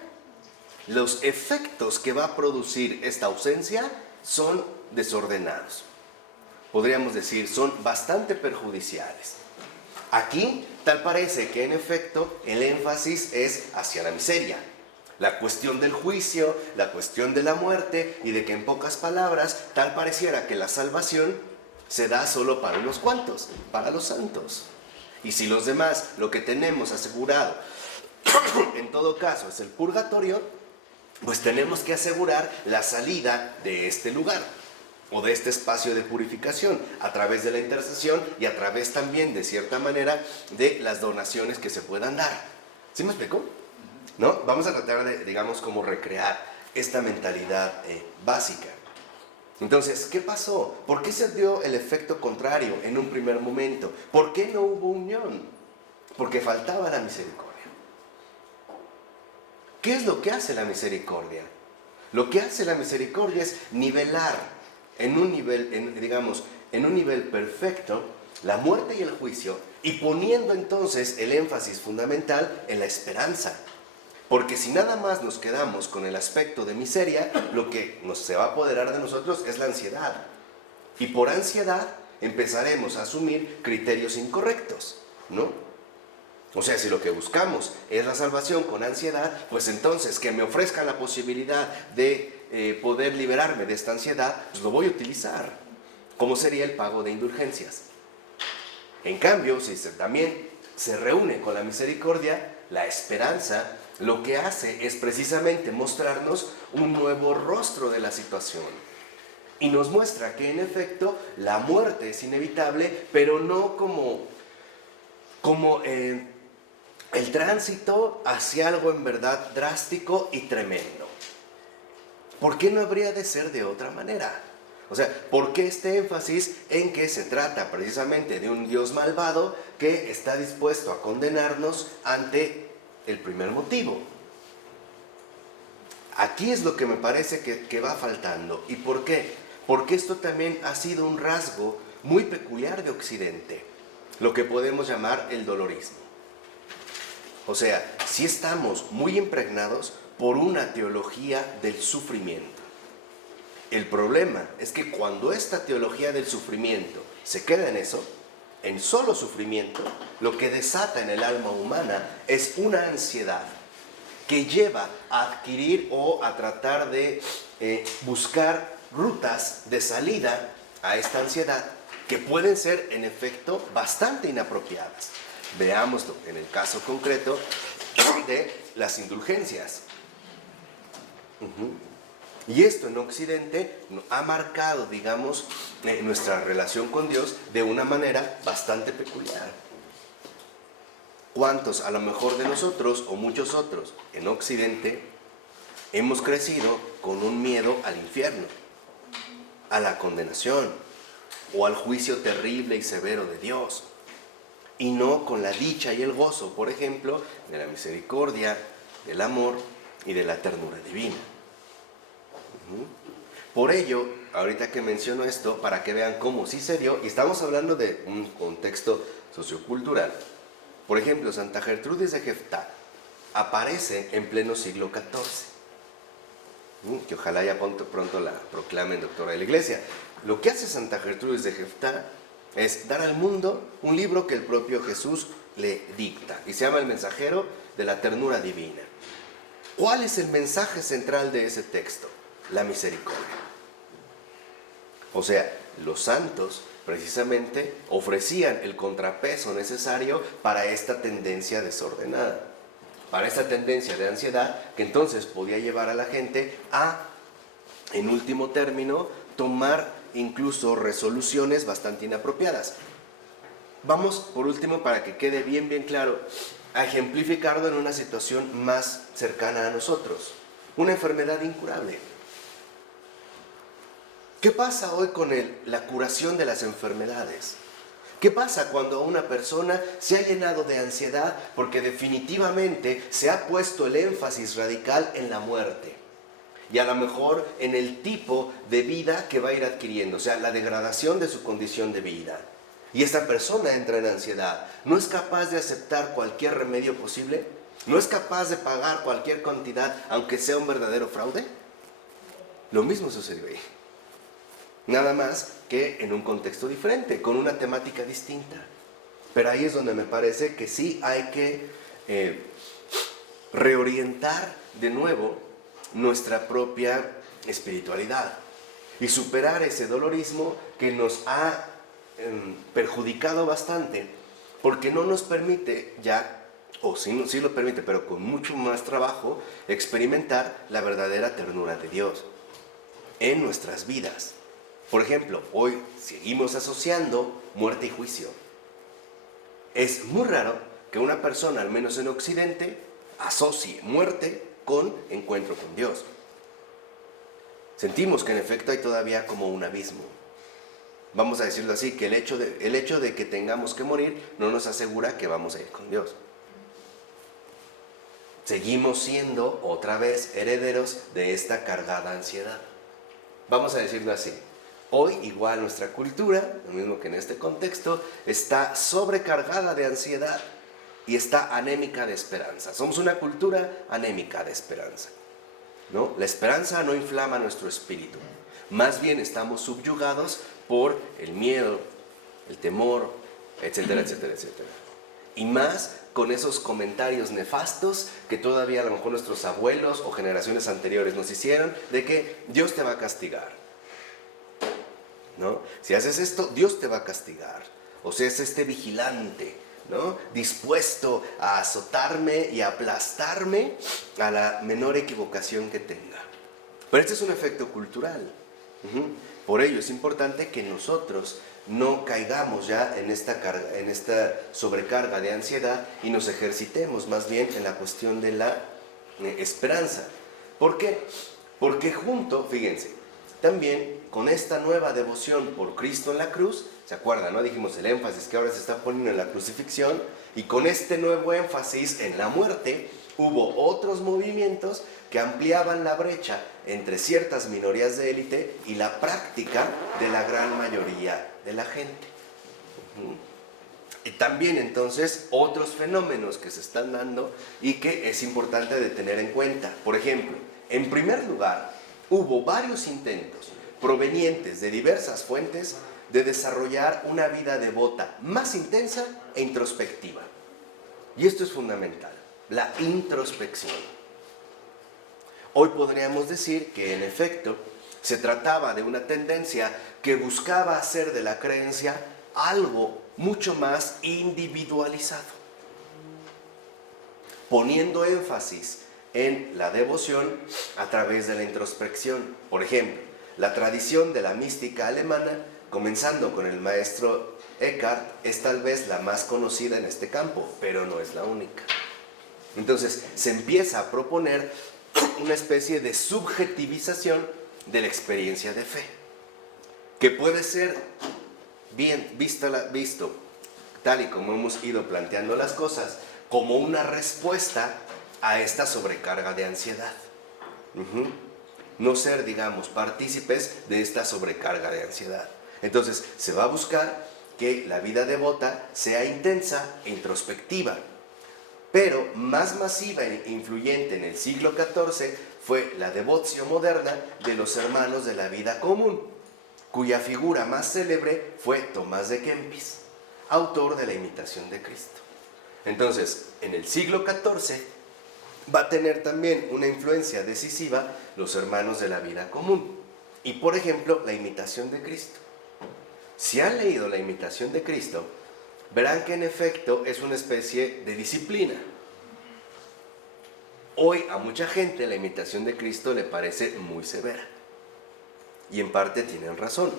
los efectos que va a producir esta ausencia son desordenados. Podríamos decir, son bastante perjudiciales. Aquí, tal parece que en efecto el énfasis es hacia la miseria. La cuestión del juicio, la cuestión de la muerte, y de que en pocas palabras, tal pareciera que la salvación se da solo para unos cuantos, para los santos. Y si los demás, lo que tenemos asegurado, en todo caso, es el purgatorio, pues tenemos que asegurar la salida de este lugar, o de este espacio de purificación, a través de la intercesión y a través también, de cierta manera, de las donaciones que se puedan dar. ¿Sí me explico? ¿No? Vamos a tratar de, digamos, como recrear esta mentalidad básica. Entonces, ¿qué pasó? ¿Por qué se dio el efecto contrario en un primer momento? ¿Por qué no hubo unión? Porque faltaba la misericordia. ¿Qué es lo que hace la misericordia? Lo que hace la misericordia es nivelar en un nivel perfecto la muerte y el juicio, y poniendo entonces el énfasis fundamental en la esperanza. Porque si nada más nos quedamos con el aspecto de miseria, lo que se va a apoderar de nosotros es la ansiedad. Y por ansiedad empezaremos a asumir criterios incorrectos, ¿no? O sea, si lo que buscamos es la salvación con ansiedad, pues entonces que me ofrezcan la posibilidad de poder liberarme de esta ansiedad, pues lo voy a utilizar. ¿Cómo sería el pago de indulgencias? En cambio, si también se reúne con la misericordia, la esperanza, lo que hace es precisamente mostrarnos un nuevo rostro de la situación. Y nos muestra que en efecto la muerte es inevitable, pero no como el tránsito hacia algo en verdad drástico y tremendo. ¿Por qué no habría de ser de otra manera? O sea, ¿por qué este énfasis en que se trata precisamente de un Dios malvado que está dispuesto a condenarnos ante el primer motivo. Aquí es lo que me parece que va faltando. ¿Y por qué? Porque esto también ha sido un rasgo muy peculiar de Occidente, lo que podemos llamar el dolorismo. O sea, sí estamos muy impregnados por una teología del sufrimiento. El problema es que cuando esta teología del sufrimiento se queda en eso, en solo sufrimiento, lo que desata en el alma humana es una ansiedad que lleva a adquirir o a tratar de buscar rutas de salida a esta ansiedad que pueden ser en efecto bastante inapropiadas. Veámoslo en el caso concreto de las indulgencias. Y esto en Occidente ha marcado, digamos, nuestra relación con Dios de una manera bastante peculiar. ¿Cuántos, a lo mejor de nosotros o muchos otros en Occidente, hemos crecido con un miedo al infierno, a la condenación o al juicio terrible y severo de Dios? Y no con la dicha y el gozo, por ejemplo, de la misericordia, del amor y de la ternura divina. Por ello, ahorita que menciono esto, para que vean cómo sí se dio, y estamos hablando de un contexto sociocultural. Por ejemplo, Santa Gertrudis de Jefta aparece en pleno siglo XIV, que ojalá ya pronto la proclamen doctora de la Iglesia. Lo que hace Santa Gertrudis de Jefta es dar al mundo un libro que el propio Jesús le dicta, y se llama El Mensajero de la Ternura Divina. ¿Cuál es el mensaje central de ese texto? La misericordia. O sea, los santos precisamente ofrecían el contrapeso necesario para esta tendencia desordenada, para esta tendencia de ansiedad que entonces podía llevar a la gente a, en último término, tomar incluso resoluciones bastante inapropiadas. Vamos, por último, para que quede bien claro, a ejemplificarlo en una situación más cercana a nosotros. Una enfermedad incurable. ¿Qué pasa hoy con la curación de las enfermedades? ¿Qué pasa cuando una persona se ha llenado de ansiedad porque definitivamente se ha puesto el énfasis radical en la muerte? Y a lo mejor en el tipo de vida que va a ir adquiriendo, o sea, la degradación de su condición de vida. Y esta persona entra en ansiedad, no es capaz de aceptar cualquier remedio posible, no es capaz de pagar cualquier cantidad, aunque sea un verdadero fraude. Lo mismo sucedió ahí. Nada más que en un contexto diferente, con una temática distinta. Pero ahí es donde me parece que sí hay que reorientar de nuevo nuestra propia espiritualidad y superar ese dolorismo que nos ha perjudicado bastante, porque no nos permite ya, o sí lo permite, pero con mucho más trabajo, experimentar la verdadera ternura de Dios en nuestras vidas. Por ejemplo, hoy seguimos asociando muerte y juicio. Es muy raro que una persona, al menos en Occidente, asocie muerte con encuentro con Dios. Sentimos que en efecto hay todavía como un abismo. Vamos a decirlo así, que el hecho de que tengamos que morir no nos asegura que vamos a ir con Dios. Seguimos siendo otra vez herederos de esta cargada ansiedad. Vamos a decirlo así. Hoy igual nuestra cultura, lo mismo que en este contexto, está sobrecargada de ansiedad y está anémica de esperanza. Somos una cultura anémica de esperanza, ¿no? La esperanza no inflama nuestro espíritu. Más bien estamos subyugados por el miedo, el temor, etcétera, etcétera, etcétera. Y más con esos comentarios nefastos que todavía a lo mejor nuestros abuelos o generaciones anteriores nos hicieron de que Dios te va a castigar, ¿no? Si haces esto, Dios te va a castigar. O sea, es este vigilante, ¿no? Dispuesto a azotarme y a aplastarme a la menor equivocación que tenga. Pero este es un efecto cultural. Por ello es importante que nosotros no caigamos ya en esta sobrecarga de ansiedad y nos ejercitemos más bien en la cuestión de la esperanza. ¿Por qué? Porque fíjense, también con esta nueva devoción por Cristo en la cruz, ¿se acuerdan, no? Dijimos el énfasis que ahora se está poniendo en la crucifixión, y con este nuevo énfasis en la muerte, hubo otros movimientos que ampliaban la brecha entre ciertas minorías de élite y la práctica de la gran mayoría de la gente. Y también entonces otros fenómenos que se están dando y que es importante de tener en cuenta. Por ejemplo, en primer lugar, hubo varios intentos provenientes de diversas fuentes de desarrollar una vida devota más intensa e introspectiva. Y esto es fundamental, la introspección. Hoy podríamos decir que en efecto se trataba de una tendencia que buscaba hacer de la creencia algo mucho más individualizado, poniendo énfasis en la devoción a través de la introspección. Por ejemplo, la tradición de la mística alemana, comenzando con el maestro Eckhart, es tal vez la más conocida en este campo, pero no es la única. Entonces, se empieza a proponer una especie de subjetivización de la experiencia de fe, que puede ser bien visto, tal y como hemos ido planteando las cosas, como una respuesta a esta sobrecarga de ansiedad. No ser, digamos, partícipes de esta sobrecarga de ansiedad. Entonces, se va a buscar que la vida devota sea intensa e introspectiva. Pero más masiva e influyente en el siglo XIV fue la devoción moderna de los hermanos de la vida común, cuya figura más célebre fue Tomás de Kempis, autor de la Imitación de Cristo. Entonces, en el siglo XIV va a tener también una influencia decisiva los hermanos de la vida común. Y por ejemplo, la Imitación de Cristo. Si han leído la Imitación de Cristo, verán que en efecto es una especie de disciplina. Hoy a mucha gente la Imitación de Cristo le parece muy severa. Y en parte tienen razón.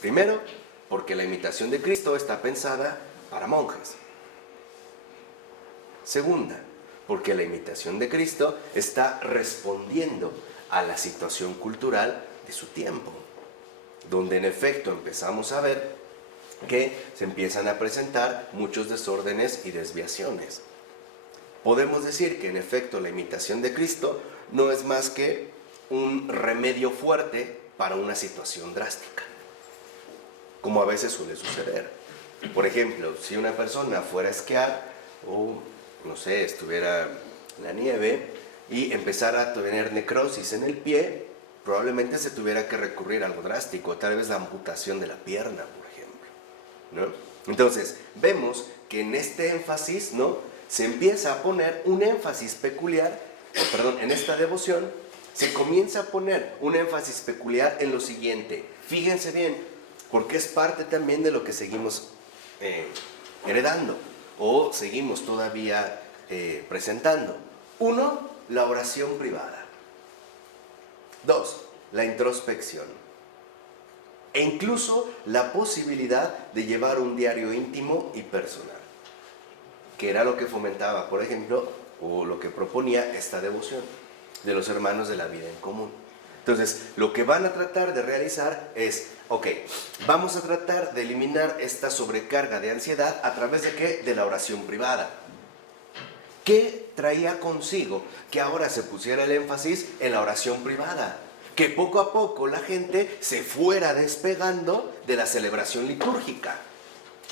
Primero, porque la Imitación de Cristo está pensada para monjes. Segunda, porque la Imitación de Cristo está respondiendo a la situación cultural de su tiempo, donde en efecto empezamos a ver que se empiezan a presentar muchos desórdenes y desviaciones. Podemos decir que en efecto la Imitación de Cristo no es más que un remedio fuerte para una situación drástica, como a veces suele suceder. Por ejemplo, si una persona fuera a esquiar o, no sé, estuviera en la nieve y empezara a tener necrosis en el pie, probablemente se tuviera que recurrir a algo drástico, tal vez la amputación de la pierna, por ejemplo, ¿no? Entonces, vemos que en este énfasis, ¿no?, se empieza a poner un énfasis peculiar, en esta devoción, se comienza a poner un énfasis peculiar en lo siguiente. Fíjense bien, porque es parte también de lo que seguimos heredando o seguimos todavía presentando. 1, la oración privada. 2, la introspección. E incluso la posibilidad de llevar un diario íntimo y personal, que era lo que fomentaba, por ejemplo, o lo que proponía esta devoción de los hermanos de la vida en común. Entonces, lo que van a tratar de realizar es, vamos a tratar de eliminar esta sobrecarga de ansiedad a través de ¿qué? De la oración privada. ¿Qué traía consigo que ahora se pusiera el énfasis en la oración privada? Que poco a poco la gente se fuera despegando de la celebración litúrgica.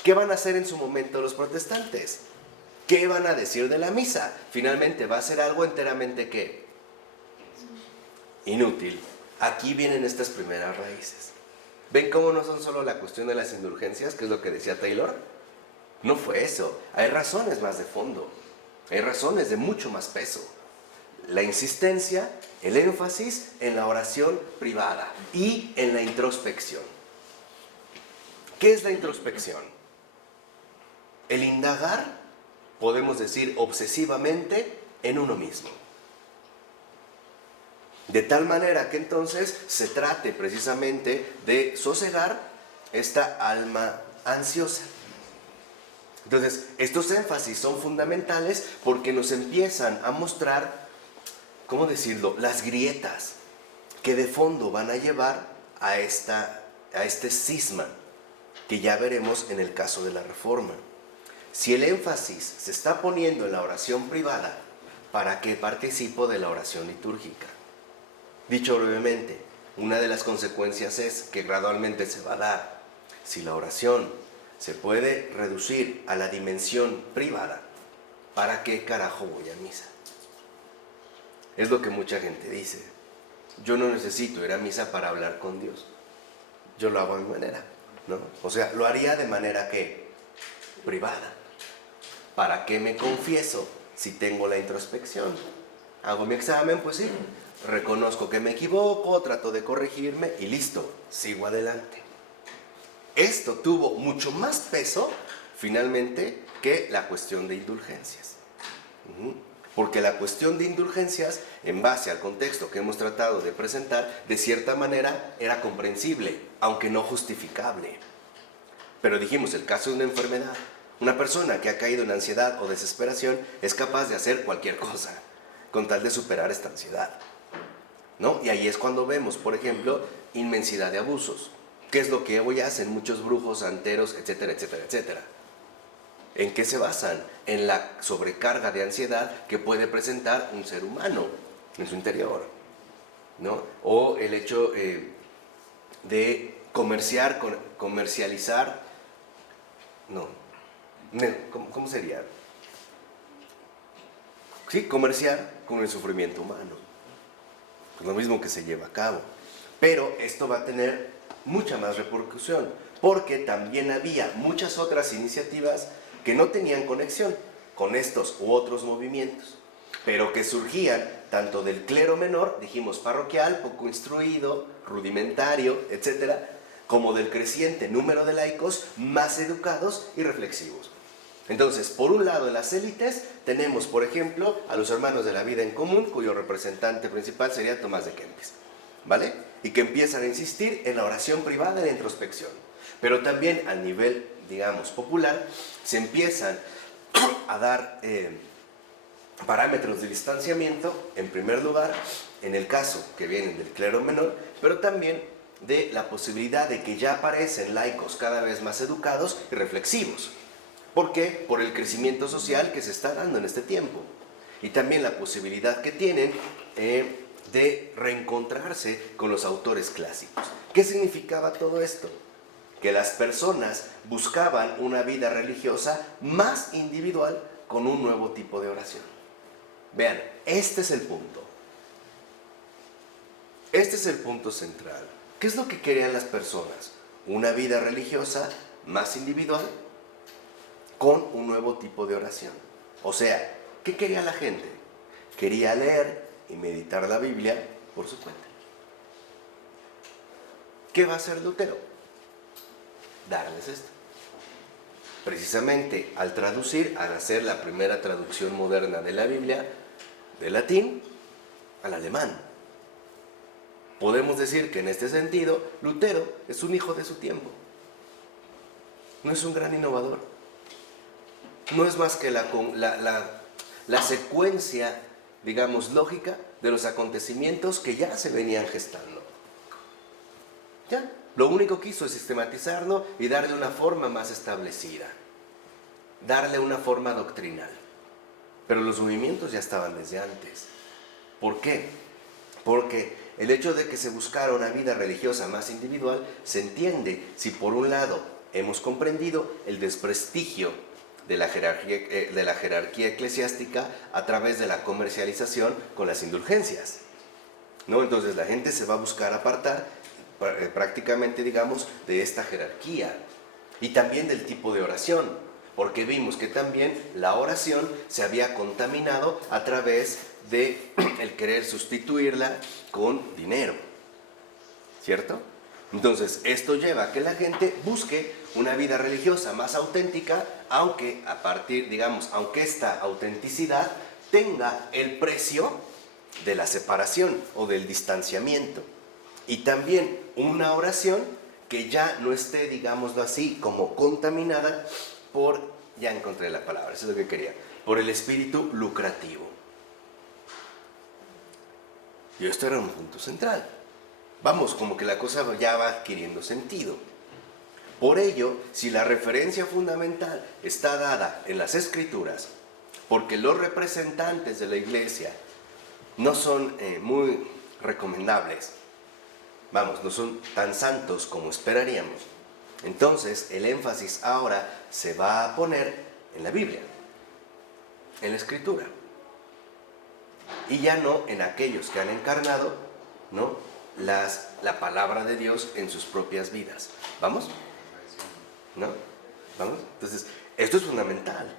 ¿Qué van a hacer en su momento los protestantes? ¿Qué van a decir de la misa? Finalmente va a ser algo enteramente ¿qué? Inútil. Aquí vienen estas primeras raíces. ¿Ven cómo no son solo la cuestión de las indulgencias, que es lo que decía Taylor? No fue eso. Hay razones más de fondo. Hay razones de mucho más peso. La insistencia, el énfasis en la oración privada y en la introspección. ¿Qué es la introspección? El indagar, podemos decir obsesivamente, en uno mismo. De tal manera que entonces se trate precisamente de sosegar esta alma ansiosa. Entonces, estos énfasis son fundamentales porque nos empiezan a mostrar, ¿cómo decirlo?, las grietas que de fondo van a llevar a este cisma que ya veremos en el caso de la Reforma. Si el énfasis se está poniendo en la oración privada, ¿para qué participo de la oración litúrgica? Dicho brevemente, una de las consecuencias es que gradualmente se va a dar. Si la oración se puede reducir a la dimensión privada, ¿para qué carajo voy a misa? Es lo que mucha gente dice. Yo no necesito ir a misa para hablar con Dios. Yo lo hago a mi manera, ¿no? O sea, lo haría de manera que privada. ¿Para qué me confieso si tengo la introspección? Hago mi examen, pues sí, reconozco que me equivoco, trato de corregirme y listo, sigo adelante. Esto tuvo mucho más peso, finalmente, que la cuestión de indulgencias. Porque la cuestión de indulgencias, en base al contexto que hemos tratado de presentar, de cierta manera era comprensible, aunque no justificable. Pero dijimos, el caso de una enfermedad, una persona que ha caído en ansiedad o desesperación es capaz de hacer cualquier cosa con tal de superar esta ansiedad, ¿no? Y ahí es cuando vemos, por ejemplo, inmensidad de abusos. ¿Qué es lo que hoy hacen muchos brujos, santeros, etcétera, etcétera, etcétera? ¿En qué se basan? En la sobrecarga de ansiedad que puede presentar un ser humano en su interior, ¿no? O el hecho de comercializar, ¿cómo sería? Sí, comerciar con el sufrimiento humano. Es lo mismo que se lleva a cabo. Pero esto va a tener mucha más repercusión, porque también había muchas otras iniciativas que no tenían conexión con estos u otros movimientos, pero que surgían tanto del clero menor, dijimos parroquial, poco instruido, rudimentario, etcétera, como del creciente número de laicos más educados y reflexivos. Entonces, por un lado, en las élites tenemos, por ejemplo, a los hermanos de la vida en común, cuyo representante principal sería Tomás de Kempis, ¿vale? Y que empiezan a insistir en la oración privada y la introspección. Pero también a nivel, digamos, popular, se empiezan a dar parámetros de distanciamiento, en primer lugar, en el caso que vienen del clero menor, pero también de la posibilidad de que ya aparecen laicos cada vez más educados y reflexivos. ¿Por qué? Por el crecimiento social que se está dando en este tiempo. Y también la posibilidad que tienen de reencontrarse con los autores clásicos. ¿Qué significaba todo esto? Que las personas buscaban una vida religiosa más individual con un nuevo tipo de oración. Vean, este es el punto. Este es el punto central. ¿Qué es lo que querían las personas? Una vida religiosa más individual con un nuevo tipo de oración. O sea, ¿qué quería la gente? Quería leer y meditar la Biblia por su cuenta. ¿Qué va a hacer Lutero? Darles esto. Precisamente al traducir, al hacer la primera traducción moderna de la Biblia, del latín al alemán. Podemos decir que en este sentido, Lutero es un hijo de su tiempo. No es un gran innovador. No es más que la secuencia, digamos, lógica de los acontecimientos que ya se venían gestando. ¿Ya? Lo único que hizo es sistematizarlo y darle una forma más establecida. Darle una forma doctrinal. Pero los movimientos ya estaban desde antes. ¿Por qué? Porque el hecho de que se buscara una vida religiosa más individual se entiende si por un lado hemos comprendido el desprestigio de la jerarquía eclesiástica a través de la comercialización con las indulgencias, ¿no? Entonces la gente se va a buscar apartar prácticamente, digamos, de esta jerarquía y también del tipo de oración, porque vimos que también la oración se había contaminado a través de el querer sustituirla con dinero, ¿cierto? Entonces, esto lleva a que la gente busque una vida religiosa más auténtica, aunque a partir, digamos, aunque esta autenticidad tenga el precio de la separación o del distanciamiento. Y también una oración que ya no esté, digámoslo así, como contaminada por, ya encontré la palabra, eso es lo que quería, por el espíritu lucrativo. Y esto era un punto central. Vamos, como que la cosa ya va adquiriendo sentido. Por ello, si la referencia fundamental está dada en las Escrituras, porque los representantes de la iglesia no son muy recomendables, vamos, no son tan santos como esperaríamos, entonces el énfasis ahora se va a poner en la Biblia, en la Escritura, y ya no en aquellos que han encarnado, ¿no?, la palabra de Dios en sus propias vidas. ¿Vamos? ¿No? ¿Vamos? Entonces, esto es fundamental.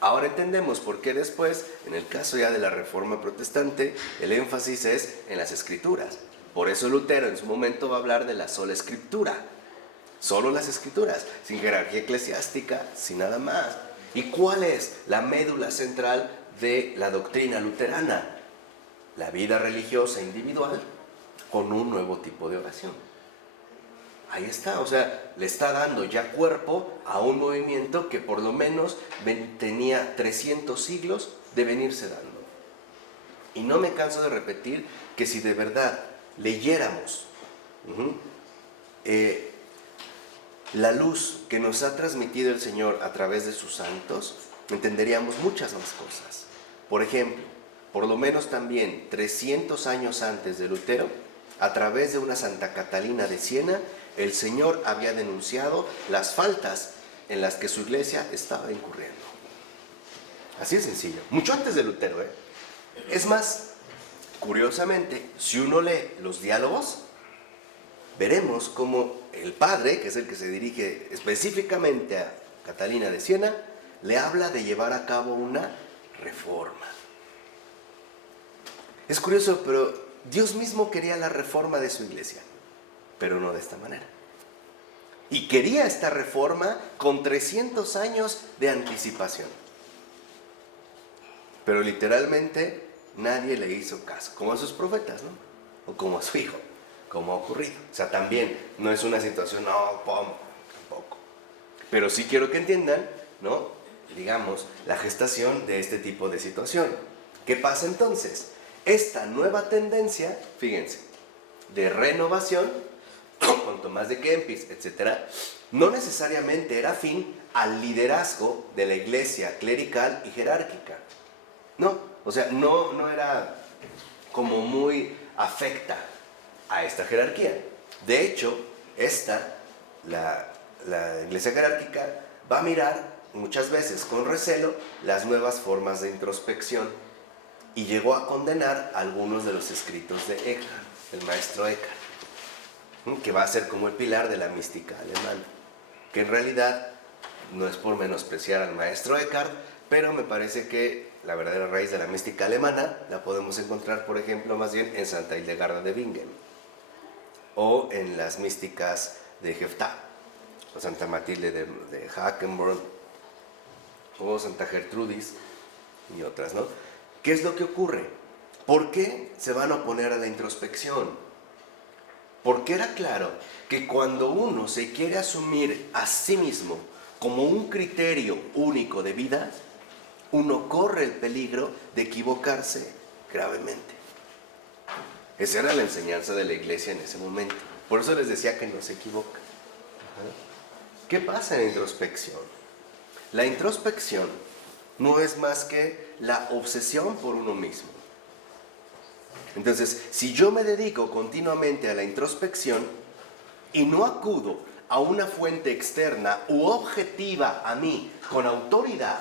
Ahora entendemos por qué después, en el caso ya de la Reforma Protestante, el énfasis es en las Escrituras. Por eso Lutero en su momento va a hablar de la sola Escritura. Solo las Escrituras, sin jerarquía eclesiástica, sin nada más. ¿Y cuál es la médula central de la doctrina luterana? La vida religiosa individual con un nuevo tipo de oración. Ahí está, o sea, le está dando ya cuerpo a un movimiento que por lo menos tenía 300 siglos de venirse dando. Y no me canso de repetir que si de verdad leyéramos la luz que nos ha transmitido el Señor a través de sus santos, entenderíamos muchas más cosas. Por ejemplo, por lo menos también 300 años antes de Lutero, a través de una Santa Catalina de Siena, el Señor había denunciado las faltas en las que su iglesia estaba incurriendo. Así de sencillo, mucho antes de Lutero, ¿eh? Es más, curiosamente, si uno lee los diálogos, veremos cómo el padre, que es el que se dirige específicamente a Catalina de Siena, le habla de llevar a cabo una reforma. Es curioso, pero Dios mismo quería la reforma de su iglesia, pero no de esta manera. Y quería esta reforma con 300 años de anticipación. Pero literalmente nadie le hizo caso, como a sus profetas, ¿no? O como a su hijo, como ha ocurrido. O sea, también no es una situación, no, tampoco. Pero sí quiero que entiendan, ¿no?, digamos, la gestación de este tipo de situación. ¿Qué pasa entonces? Esta nueva tendencia, fíjense, de renovación, con Tomás de Kempis, etc., no necesariamente era afín al liderazgo de la iglesia clerical y jerárquica. No, o sea, no era como muy afecta a esta jerarquía. De hecho, la iglesia jerárquica va a mirar muchas veces con recelo las nuevas formas de introspección y llegó a condenar algunos de los escritos de Eckhart, el maestro Eckhart, que va a ser como el pilar de la mística alemana, que en realidad no es por menospreciar al maestro Eckhart, pero me parece que la verdadera raíz de la mística alemana la podemos encontrar, por ejemplo, más bien en Santa Hildegarda de Bingen, o en las místicas de Jephthah, o Santa Matilde de Hackenborn, o Santa Gertrudis, y otras, ¿no? ¿Qué es lo que ocurre? ¿Por qué se van a oponer a la introspección? Porque era claro que cuando uno se quiere asumir a sí mismo como un criterio único de vida, uno corre el peligro de equivocarse gravemente. Esa era la enseñanza de la iglesia en ese momento. Por eso les decía que no se equivocan. ¿Qué pasa en la introspección? La introspección no es más que la obsesión por uno mismo. Entonces, si yo me dedico continuamente a la introspección y no acudo a una fuente externa u objetiva a mí con autoridad,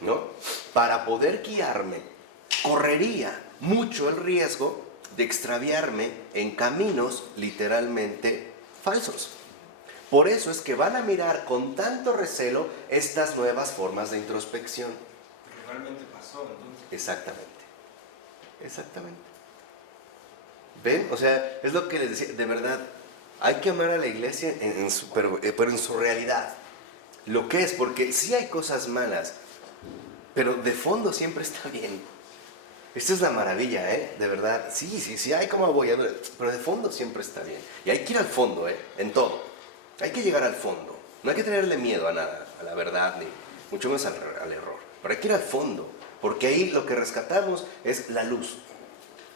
¿no?, para poder guiarme, correría mucho el riesgo de extraviarme en caminos literalmente falsos. Por eso es que van a mirar con tanto recelo estas nuevas formas de introspección. Porque realmente pasó, entonces. Exactamente. ¿Ven? O sea, es lo que les decía, de verdad, hay que amar a la iglesia pero en su realidad. Lo que es, porque sí hay cosas malas, pero de fondo siempre está bien. Esta es la maravilla, de verdad. Sí, hay como abolladores, pero de fondo siempre está bien. Y hay que ir al fondo, en todo. Hay que llegar al fondo. No hay que tenerle miedo a nada, a la verdad, ni mucho menos al error. Pero hay que ir al fondo, porque ahí lo que rescatamos es la luz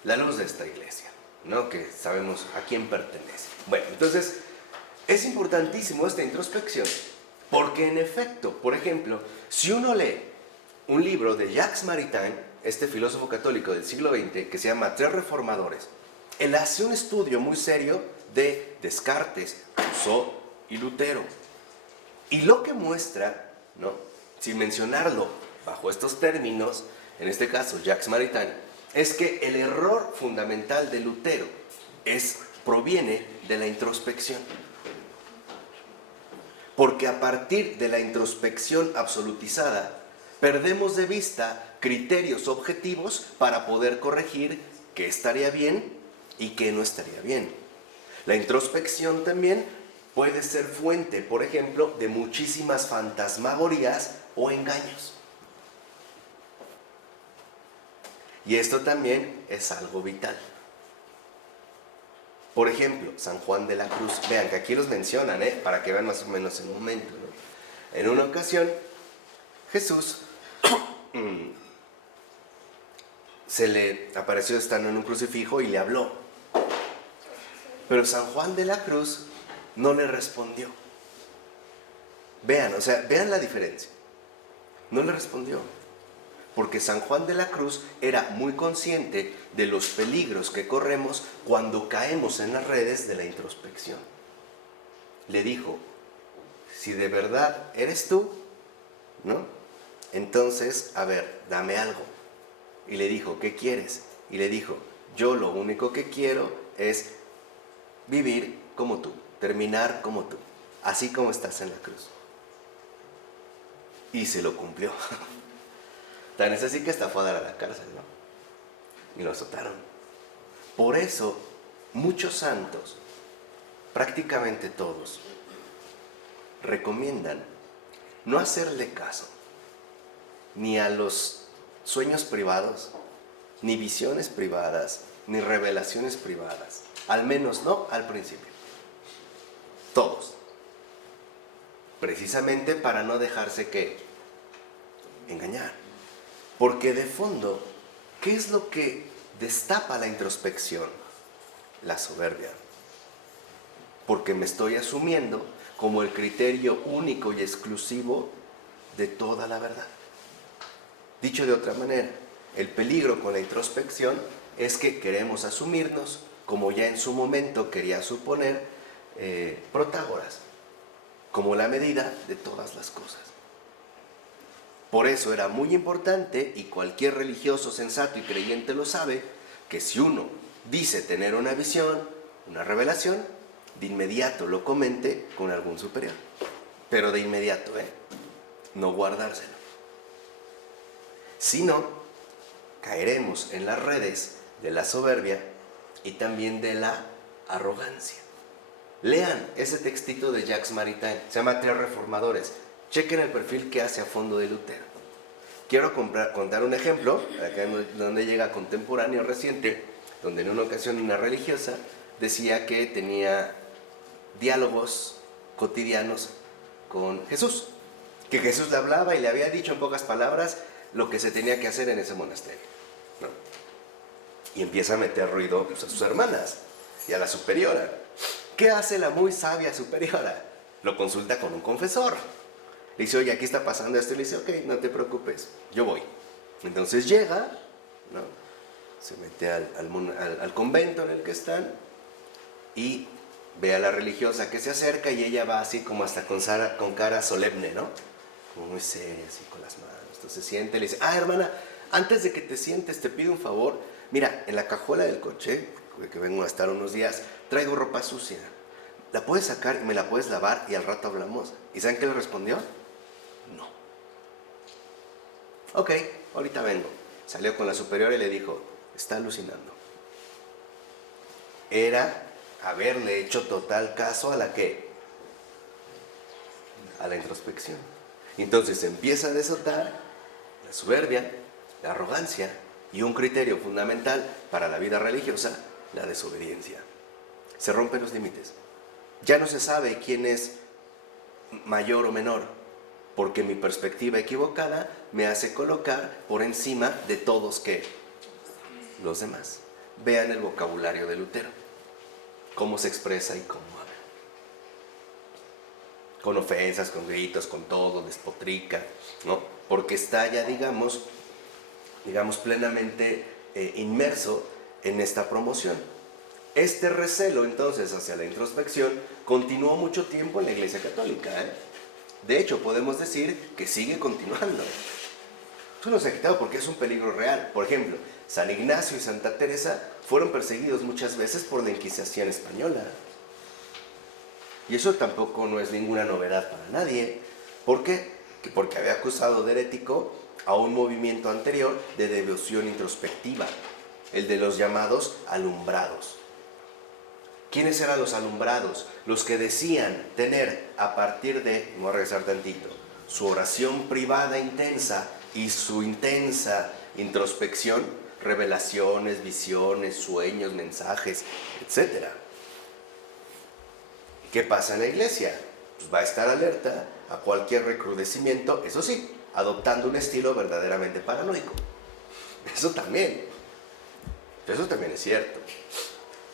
de esta iglesia, ¿no? Que sabemos a quién pertenece. Bueno, entonces es importantísimo esta introspección, porque en efecto, por ejemplo, si uno lee un libro de Jacques Maritain, este filósofo católico del siglo XX, que se llama Tres Reformadores, él hace un estudio muy serio de Descartes, Rousseau y Lutero. Y lo que muestra, ¿no?, sin mencionarlo bajo estos términos, en este caso Jacques Maritain, es que el error fundamental de Lutero proviene de la introspección. Porque a partir de la introspección absolutizada, perdemos de vista criterios objetivos para poder corregir qué estaría bien y qué no estaría bien. La introspección también puede ser fuente, por ejemplo, de muchísimas fantasmagorías o engaños. Y esto también es algo vital. Por ejemplo, San Juan de la Cruz. Vean que aquí los mencionan, para que vean más o menos el momento, ¿no? En una ocasión, Jesús se le apareció estando en un crucifijo y le habló. Pero San Juan de la Cruz no le respondió. Vean, o sea, vean la diferencia. No le respondió. Porque San Juan de la Cruz era muy consciente de los peligros que corremos cuando caemos en las redes de la introspección. Le dijo, si de verdad eres tú, ¿no?, entonces, a ver, dame algo. Y le dijo, ¿qué quieres? Y le dijo, yo lo único que quiero es vivir como tú, terminar como tú, así como estás en la cruz. Y se lo cumplió. Tan es así que hasta fue a dar a la cárcel, ¿no? Y lo azotaron. Por eso, muchos santos, prácticamente todos, recomiendan no hacerle caso ni a los sueños privados, ni visiones privadas, ni revelaciones privadas. Al menos no al principio. Todos. Precisamente para no dejarse engañar. Porque de fondo, ¿qué es lo que destapa la introspección? La soberbia. Porque me estoy asumiendo como el criterio único y exclusivo de toda la verdad. Dicho de otra manera, el peligro con la introspección es que queremos asumirnos, como ya en su momento quería suponer Protágoras, como la medida de todas las cosas. Por eso era muy importante, y cualquier religioso sensato y creyente lo sabe, que si uno dice tener una visión, una revelación, de inmediato lo comente con algún superior. Pero de inmediato, no guardárselo. Si no, caeremos en las redes de la soberbia y también de la arrogancia. Lean ese textito de Jacques Maritain, se llama Tres Reformadores. Chequen el perfil que hace a fondo de Lutero. Quiero contar un ejemplo, acá donde llega contemporáneo reciente, donde en una ocasión una religiosa decía que tenía diálogos cotidianos con Jesús. Que Jesús le hablaba y le había dicho en pocas palabras lo que se tenía que hacer en ese monasterio, ¿no? Y empieza a meter ruido, pues, a sus hermanas y a la superiora. ¿Qué hace la muy sabia superiora? Lo consulta con un confesor. Le dice, oye, aquí está pasando esto. Y le dice, ok, no te preocupes, yo voy. Entonces llega, ¿no?, se mete al convento en el que están y ve a la religiosa que se acerca y ella va así como hasta con cara solemne, ¿no? Como muy seria, así con las manos. Entonces se siente y le dice, hermana, antes de que te sientes te pido un favor. Mira, en la cajuela del coche, que vengo a estar unos días, traigo ropa sucia. ¿La puedes sacar y me la puedes lavar y al rato hablamos? ¿Y saben qué le respondió? No. Ok, ahorita vengo. Salió con la superiora y le dijo, está alucinando. Era haberle hecho total caso a la ¿qué? A la introspección. Entonces empieza a desatar la soberbia, la arrogancia y un criterio fundamental para la vida religiosa, la desobediencia. Se rompen los límites. Ya no se sabe quién es mayor o menor, porque mi perspectiva equivocada me hace colocar por encima de todos ¿qué? Los demás. vean el vocabulario de Lutero, cómo se expresa y cómo habla. Con ofensas, con gritos, con todo, despotrica, ¿no? Porque está ya, digamos plenamente inmerso en esta promoción. Este recelo entonces hacia la introspección continuó mucho tiempo en la Iglesia Católica, ¿eh? De hecho, podemos decir que sigue continuando. Eso no se ha quitado porque es un peligro real. Por ejemplo, San Ignacio y Santa Teresa fueron perseguidos muchas veces por la Inquisición española. Y eso tampoco no es ninguna novedad para nadie. ¿Por qué? Porque había acusado de herético a un movimiento anterior de devoción introspectiva, el de los llamados alumbrados. ¿Quiénes eran los alumbrados? Los que decían tener a partir de, voy a regresar tantito, su oración privada intensa y su intensa introspección, revelaciones, visiones, sueños, mensajes, etc. ¿Qué pasa en la iglesia? Pues va a estar alerta a cualquier recrudecimiento, eso sí, adoptando un estilo verdaderamente paranoico. Eso también es cierto.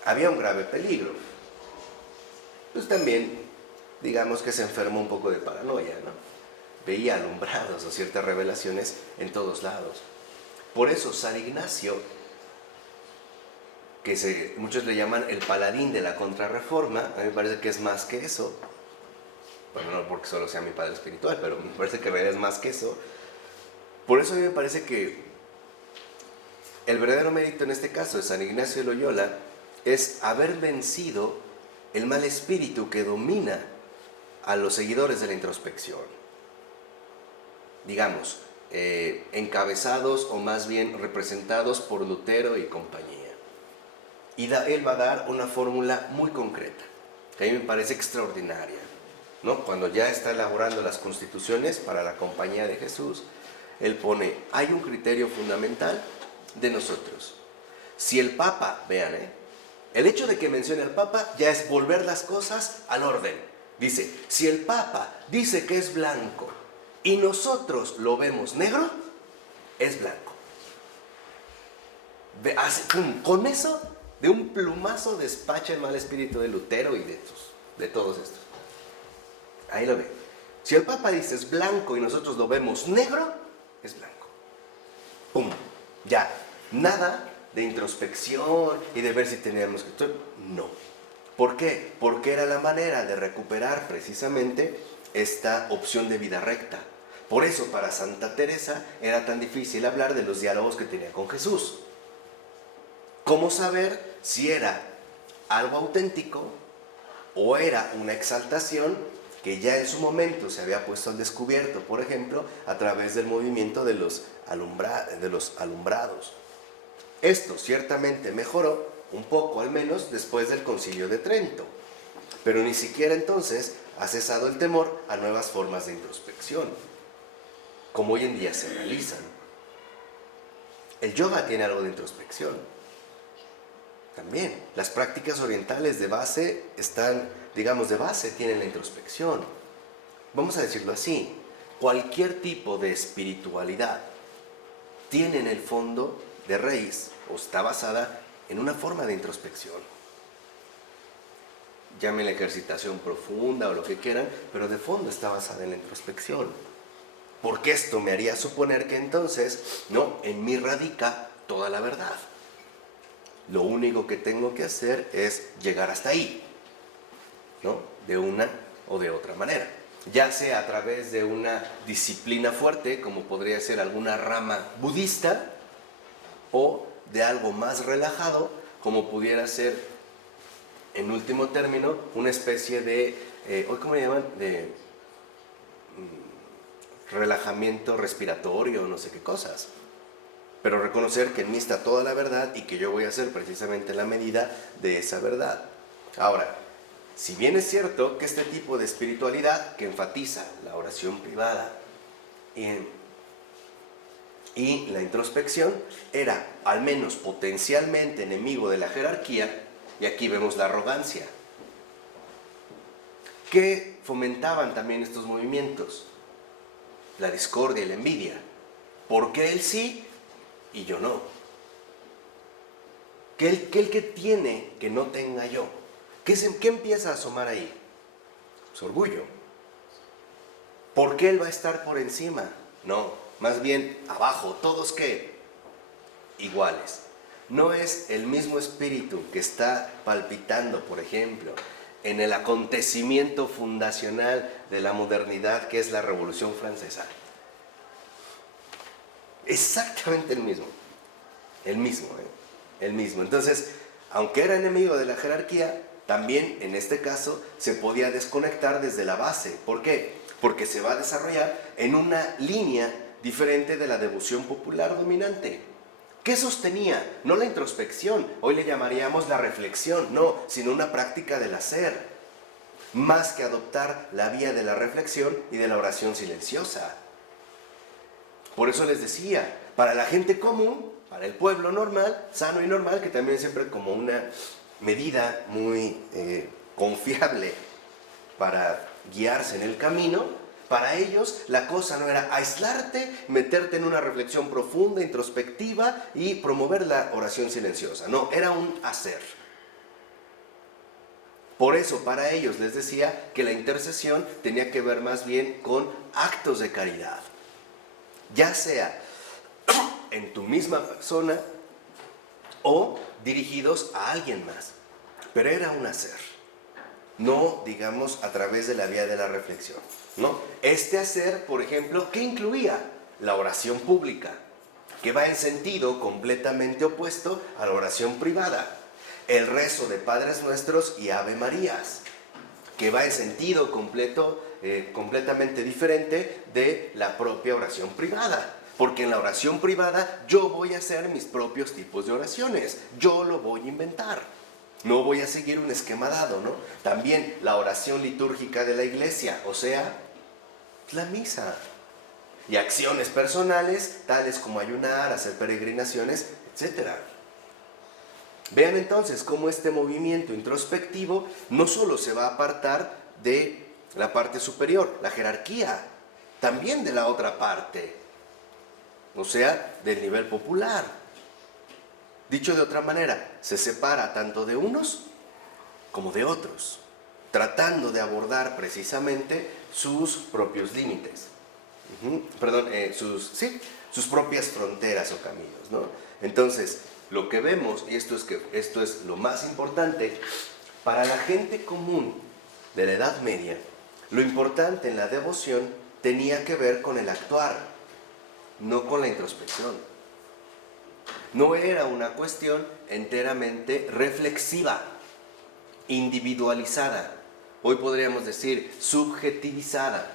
Había un grave peligro. Pues también, digamos que se enfermó un poco de paranoia, ¿no? Veía alumbrados o ciertas revelaciones en todos lados. Por eso San Ignacio, que muchos le llaman el paladín de la contrarreforma, a mí me parece que es más que eso. Bueno, no porque solo sea mi padre espiritual, pero me parece que en realidad es más que eso. Por eso a mí me parece que el verdadero mérito en este caso de San Ignacio de Loyola es haber vencido el mal espíritu que domina a los seguidores de la introspección. Digamos, encabezados o más bien representados por Lutero y compañía. Y él va a dar una fórmula muy concreta, que a mí me parece extraordinaria, ¿no? Cuando ya está elaborando las constituciones para la Compañía de Jesús, él pone, hay un criterio fundamental de nosotros. Si el Papa, vean, el hecho de que mencione al Papa ya es volver las cosas al orden. Dice, si el Papa dice que es blanco y nosotros lo vemos negro, es blanco. Con eso, de un plumazo despacha el mal espíritu de Lutero y de todos estos. Ahí lo ven. Si el Papa dice es blanco y nosotros lo vemos negro, es blanco. ¡Pum! Ya, nada de introspección y de ver si teníamos que... No. ¿Por qué? Porque era la manera de recuperar precisamente esta opción de vida recta. Por eso para Santa Teresa era tan difícil hablar de los diálogos que tenía con Jesús. ¿Cómo saber si era algo auténtico o era una exaltación que ya en su momento se había puesto al descubierto, por ejemplo, a través del movimiento de los alumbrados? Esto ciertamente mejoró un poco, al menos después del Concilio de Trento, pero ni siquiera entonces ha cesado el temor a nuevas formas de introspección, como hoy en día se realizan. El yoga tiene algo de introspección. También, las prácticas orientales de base están, digamos, de base tienen la introspección. Vamos a decirlo así, cualquier tipo de espiritualidad tiene en el fondo de raíz, o está basada en una forma de introspección. Llámenla ejercitación profunda o lo que quieran, pero de fondo está basada en la introspección. Porque esto me haría suponer que entonces, no, en mí radica toda la verdad. Lo único que tengo que hacer es llegar hasta ahí, ¿no? De una o de otra manera. Ya sea a través de una disciplina fuerte, como podría ser alguna rama budista, o de algo más relajado, como pudiera ser, en último término, una especie de, ¿cómo le llaman? De relajamiento respiratorio, no sé qué cosas. Pero reconocer que en mí está toda la verdad y que yo voy a hacer precisamente la medida de esa verdad. Ahora, si bien es cierto que este tipo de espiritualidad que enfatiza la oración privada y la introspección era al menos potencialmente enemigo de la jerarquía, y aquí vemos la arrogancia. ¿Qué fomentaban también estos movimientos? La discordia y la envidia. ¿Por qué él sí y yo no? que el que tiene, que no tenga yo. ¿Qué empieza a asomar ahí? Su orgullo. ¿Por qué él va a estar por encima? No, más bien abajo. ¿Todos qué? Iguales. No es el mismo espíritu que está palpitando, por ejemplo, en el acontecimiento fundacional de la modernidad, que es la Revolución Francesa. Exactamente el mismo. El mismo. Entonces, aunque era enemigo de la jerarquía, también en este caso se podía desconectar desde la base. ¿Por qué? Porque se va a desarrollar en una línea diferente de la devoción popular dominante. ¿Qué sostenía? No la introspección, hoy le llamaríamos la reflexión, no, sino una práctica del hacer, más que adoptar la vía de la reflexión y de la oración silenciosa. Por eso les decía, para la gente común, para el pueblo normal, sano y normal, que también siempre como una medida muy confiable para guiarse en el camino, para ellos la cosa no era aislarte, meterte en una reflexión profunda, introspectiva y promover la oración silenciosa. No, era un hacer. Por eso para ellos les decía que la intercesión tenía que ver más bien con actos de caridad. Ya sea en tu misma persona o dirigidos a alguien más. Pero era un hacer. No, digamos, a través de la vía de la reflexión, ¿no? Este hacer, por ejemplo, ¿qué incluía? La oración pública, que va en sentido completamente opuesto a la oración privada. El rezo de Padres Nuestros y Ave Marías, que va en sentido completamente diferente de la propia oración privada. Porque en la oración privada yo voy a hacer mis propios tipos de oraciones, yo lo voy a inventar. No voy a seguir un esquema dado, ¿no? También la oración litúrgica de la iglesia, o sea, la misa. Y acciones personales, tales como ayunar, hacer peregrinaciones, etc. Vean entonces cómo este movimiento introspectivo no solo se va a apartar de la parte superior, la jerarquía, también de la otra parte, o sea, del nivel popular. Dicho de otra manera, se separa tanto de unos como de otros, tratando de abordar precisamente sus propios límites. Sus propias fronteras o caminos, ¿no? Entonces, lo que vemos, y esto es lo más importante, para la gente común de la Edad Media, lo importante en la devoción tenía que ver con el actuar, no con la introspección. No era una cuestión enteramente reflexiva, individualizada, hoy podríamos decir subjetivizada.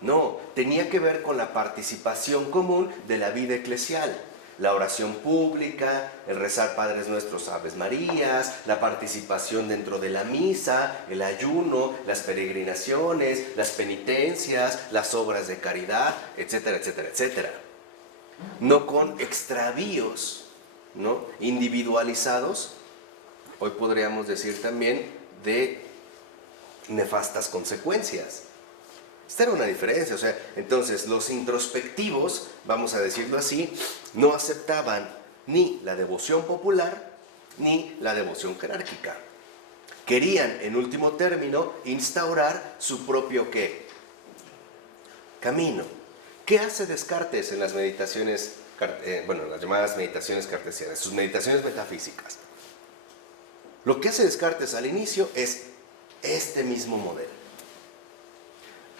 No, tenía que ver con la participación común de la vida eclesial, la oración pública, el rezar Padres Nuestros, Aves Marías, la participación dentro de la misa, el ayuno, las peregrinaciones, las penitencias, las obras de caridad, etcétera, etcétera, etcétera. No con extravíos, ¿no?, individualizados, hoy podríamos decir también de nefastas consecuencias. Esta era una diferencia, o sea, entonces los introspectivos, vamos a decirlo así, no aceptaban ni la devoción popular ni la devoción jerárquica. Querían, en último término, instaurar su propio ¿qué? Camino. ¿Qué hace Descartes en las meditaciones, las llamadas meditaciones cartesianas, sus meditaciones metafísicas? Lo que hace Descartes al inicio es este mismo modelo.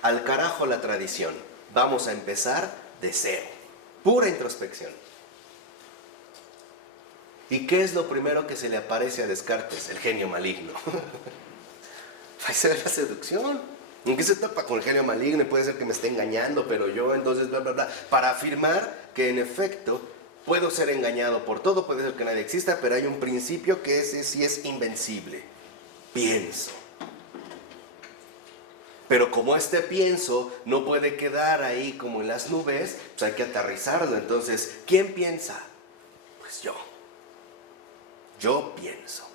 Al carajo la tradición, vamos a empezar de cero, pura introspección. ¿Y qué es lo primero que se le aparece a Descartes? El genio maligno. Va a ser la seducción. ¿En qué se tapa con el genio maligno? Y puede ser que me esté engañando, pero yo entonces, bla, bla, bla. Para afirmar que en efecto puedo ser engañado por todo, puede ser que nadie exista, pero hay un principio que ese sí es invencible. Pienso. Pero como este pienso no puede quedar ahí como en las nubes, pues hay que aterrizarlo. Entonces, ¿quién piensa? Pues yo. Yo pienso.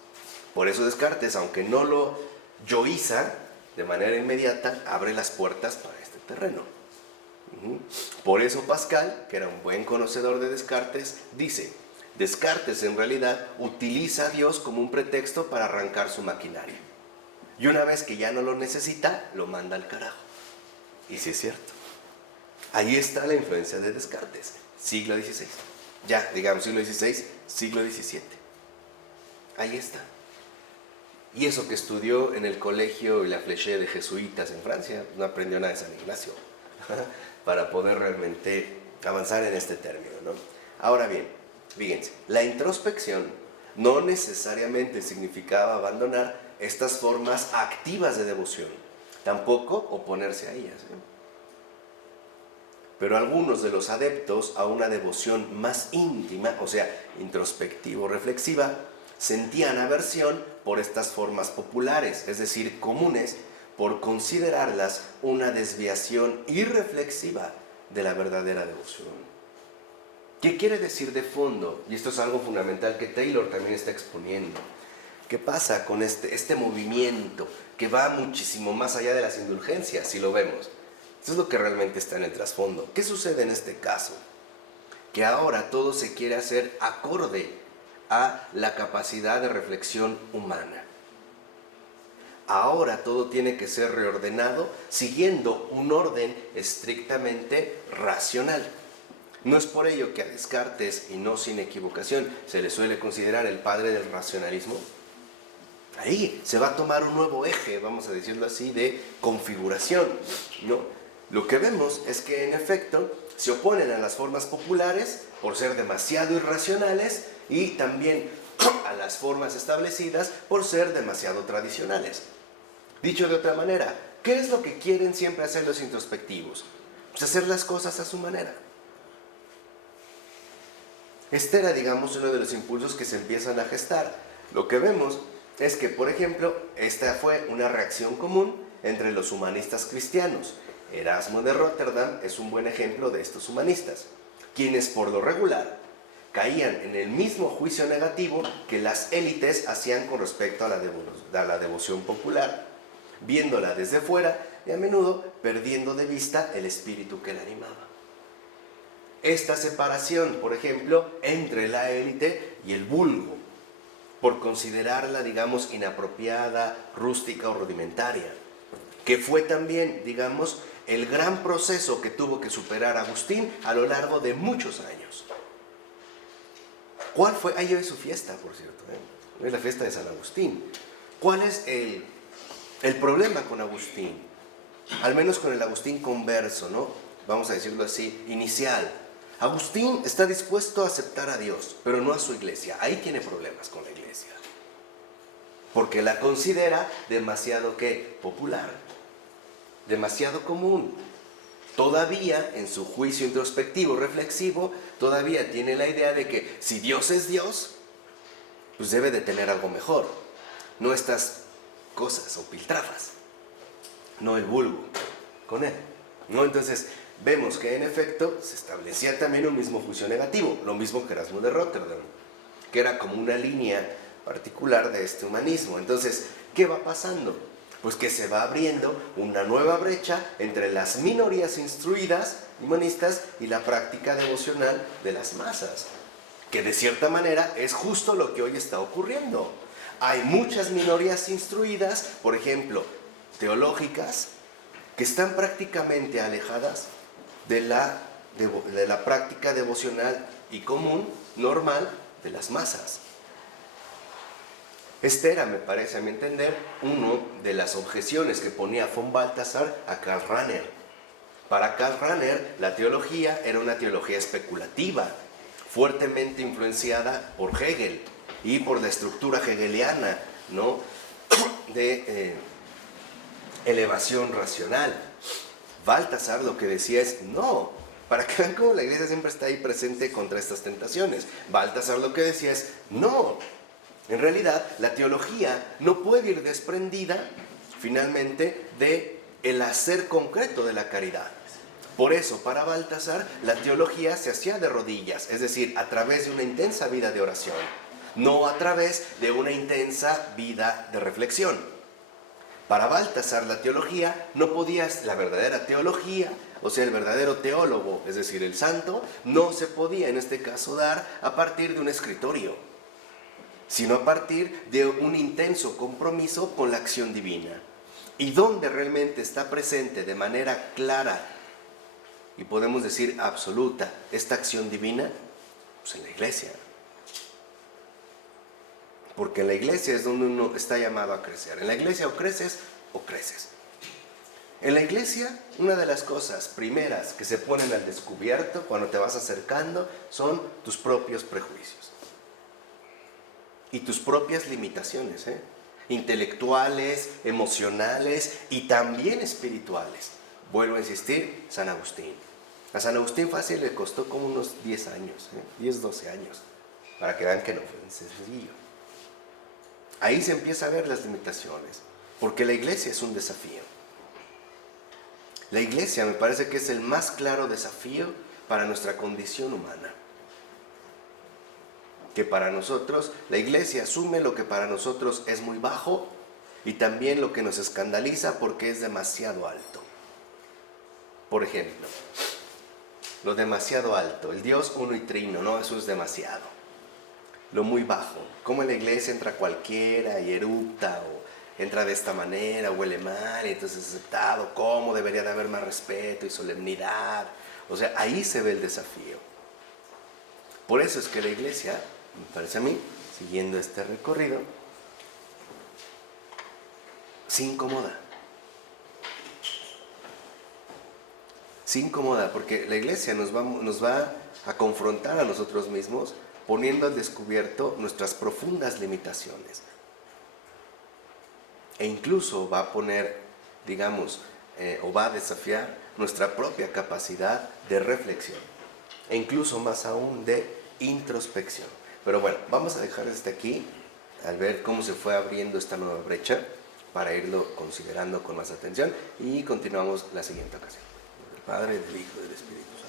Por eso Descartes, aunque no lo yoiza de manera inmediata, abre las puertas para este terreno. Por eso Pascal, que era un buen conocedor de Descartes, dice: Descartes en realidad utiliza a Dios como un pretexto para arrancar su maquinaria. Y una vez que ya no lo necesita, lo manda al carajo. Y sí es cierto. Ahí está la influencia de Descartes, siglo XVI. Ya, digamos, siglo XVI, siglo XVII. Ahí está. Y eso que estudió en el colegio y la Fléché de jesuitas en Francia, no aprendió nada de San Ignacio, para poder realmente avanzar en este término, ¿no? Ahora bien, fíjense, la introspección no necesariamente significaba abandonar estas formas activas de devoción, tampoco oponerse a ellas, ¿eh? Pero algunos de los adeptos a una devoción más íntima, o sea, introspectivo-reflexiva, sentían aversión por estas formas populares, es decir, comunes, por considerarlas una desviación irreflexiva de la verdadera devoción. ¿Qué quiere decir de fondo? Y esto es algo fundamental que Taylor también está exponiendo. ¿Qué pasa con este movimiento que va muchísimo más allá de las indulgencias, si lo vemos? Eso es lo que realmente está en el trasfondo. ¿Qué sucede en este caso? Que ahora todo se quiere hacer acorde a la capacidad de reflexión humana. Ahora todo tiene que ser reordenado siguiendo un orden estrictamente racional. No es por ello que a Descartes, y no sin equivocación, se le suele considerar el padre del racionalismo. Ahí se va a tomar un nuevo eje, vamos a decirlo así, de configuración, ¿no? Lo que vemos es que en efecto se oponen a las formas populares por ser demasiado irracionales y también a las formas establecidas por ser demasiado tradicionales. Dicho de otra manera, ¿qué es lo que quieren siempre hacer los introspectivos? Pues hacer las cosas a su manera. Este era, digamos, uno de los impulsos que se empiezan a gestar. Lo que vemos es que, por ejemplo, esta fue una reacción común entre los humanistas cristianos. Erasmo de Róterdam es un buen ejemplo de estos humanistas, quienes por lo regular caían en el mismo juicio negativo que las élites hacían con respecto a la devoción popular, viéndola desde fuera y a menudo perdiendo de vista el espíritu que la animaba. Esta separación, por ejemplo, entre la élite y el vulgo, por considerarla, digamos, inapropiada, rústica o rudimentaria, que fue también, digamos, el gran proceso que tuvo que superar Agustín a lo largo de muchos años. ¿Cuál fue? Ahí hoy es su fiesta, por cierto, ¿eh? Hoy es la fiesta de San Agustín. ¿Cuál es el problema con Agustín? Al menos con el Agustín converso, ¿no? Vamos a decirlo así, inicial. Agustín está dispuesto a aceptar a Dios, pero no a su iglesia. Ahí tiene problemas con la iglesia. Porque la considera demasiado, ¿qué? Popular. Demasiado común. Todavía, en su juicio introspectivo, reflexivo, todavía tiene la idea de que si Dios es Dios, pues debe de tener algo mejor. No estas cosas o piltrafas. No el vulgo con él, ¿no? Entonces, vemos que en efecto se establecía también un mismo juicio negativo, lo mismo que Erasmo de Róterdam, que era como una línea particular de este humanismo. Entonces, ¿qué va pasando? Pues que se va abriendo una nueva brecha entre las minorías instruidas, humanistas, y la práctica devocional de las masas, que de cierta manera es justo lo que hoy está ocurriendo. Hay muchas minorías instruidas, por ejemplo, teológicas, que están prácticamente alejadas de la práctica devocional y común, normal, de las masas. Este era, me parece a mi entender, una de las objeciones que ponía von Balthasar a Karl Rahner. Para Karl Rahner, la teología era una teología especulativa, fuertemente influenciada por Hegel y por la estructura hegeliana, ¿no? de elevación racional. Balthasar lo que decía es no, para que vean cómo la iglesia siempre está ahí presente contra estas tentaciones. Balthasar lo que decía es no. En realidad, la teología no puede ir desprendida, finalmente, del hacer concreto de la caridad. Por eso, para Balthasar, la teología se hacía de rodillas, es decir, a través de una intensa vida de oración, no a través de una intensa vida de reflexión. Para Baltasar la teología no podía, la verdadera teología, o sea, el verdadero teólogo, es decir, el santo, no se podía en este caso dar a partir de un escritorio, sino a partir de un intenso compromiso con la acción divina. ¿Y dónde realmente está presente de manera clara y podemos decir absoluta esta acción divina? Pues en la iglesia. Porque en la iglesia es donde uno está llamado a crecer. En la iglesia o creces o creces. En la iglesia, una de las cosas primeras que se ponen al descubierto cuando te vas acercando son tus propios prejuicios. Y tus propias limitaciones, intelectuales, emocionales y también espirituales. Vuelvo a insistir, San Agustín. A San Agustín fácil le costó como unos 10 años, 10, 12 años, para que vean que no fue sencillo. Ahí se empieza a ver las limitaciones, porque la iglesia es un desafío. La iglesia me parece que es el más claro desafío para nuestra condición humana. Que para nosotros, la iglesia asume lo que para nosotros es muy bajo y también lo que nos escandaliza porque es demasiado alto. Por ejemplo, lo demasiado alto, el Dios uno y trino, no, eso es demasiado. Lo muy bajo, como en la iglesia entra cualquiera y erupta o entra de esta manera, huele mal y entonces es aceptado, cómo debería de haber más respeto y solemnidad. O sea, ahí se ve el desafío. Por eso es que la iglesia, me parece a mí, siguiendo este recorrido, se incomoda. Se incomoda porque la iglesia nos va a confrontar a nosotros mismos poniendo al descubierto nuestras profundas limitaciones. E incluso va a poner, digamos, o va a desafiar nuestra propia capacidad de reflexión. E incluso más aún de introspección. Pero bueno, vamos a dejar hasta aquí, al ver cómo se fue abriendo esta nueva brecha, para irlo considerando con más atención. Y continuamos la siguiente ocasión. Del Padre, del Hijo y del Espíritu Santo.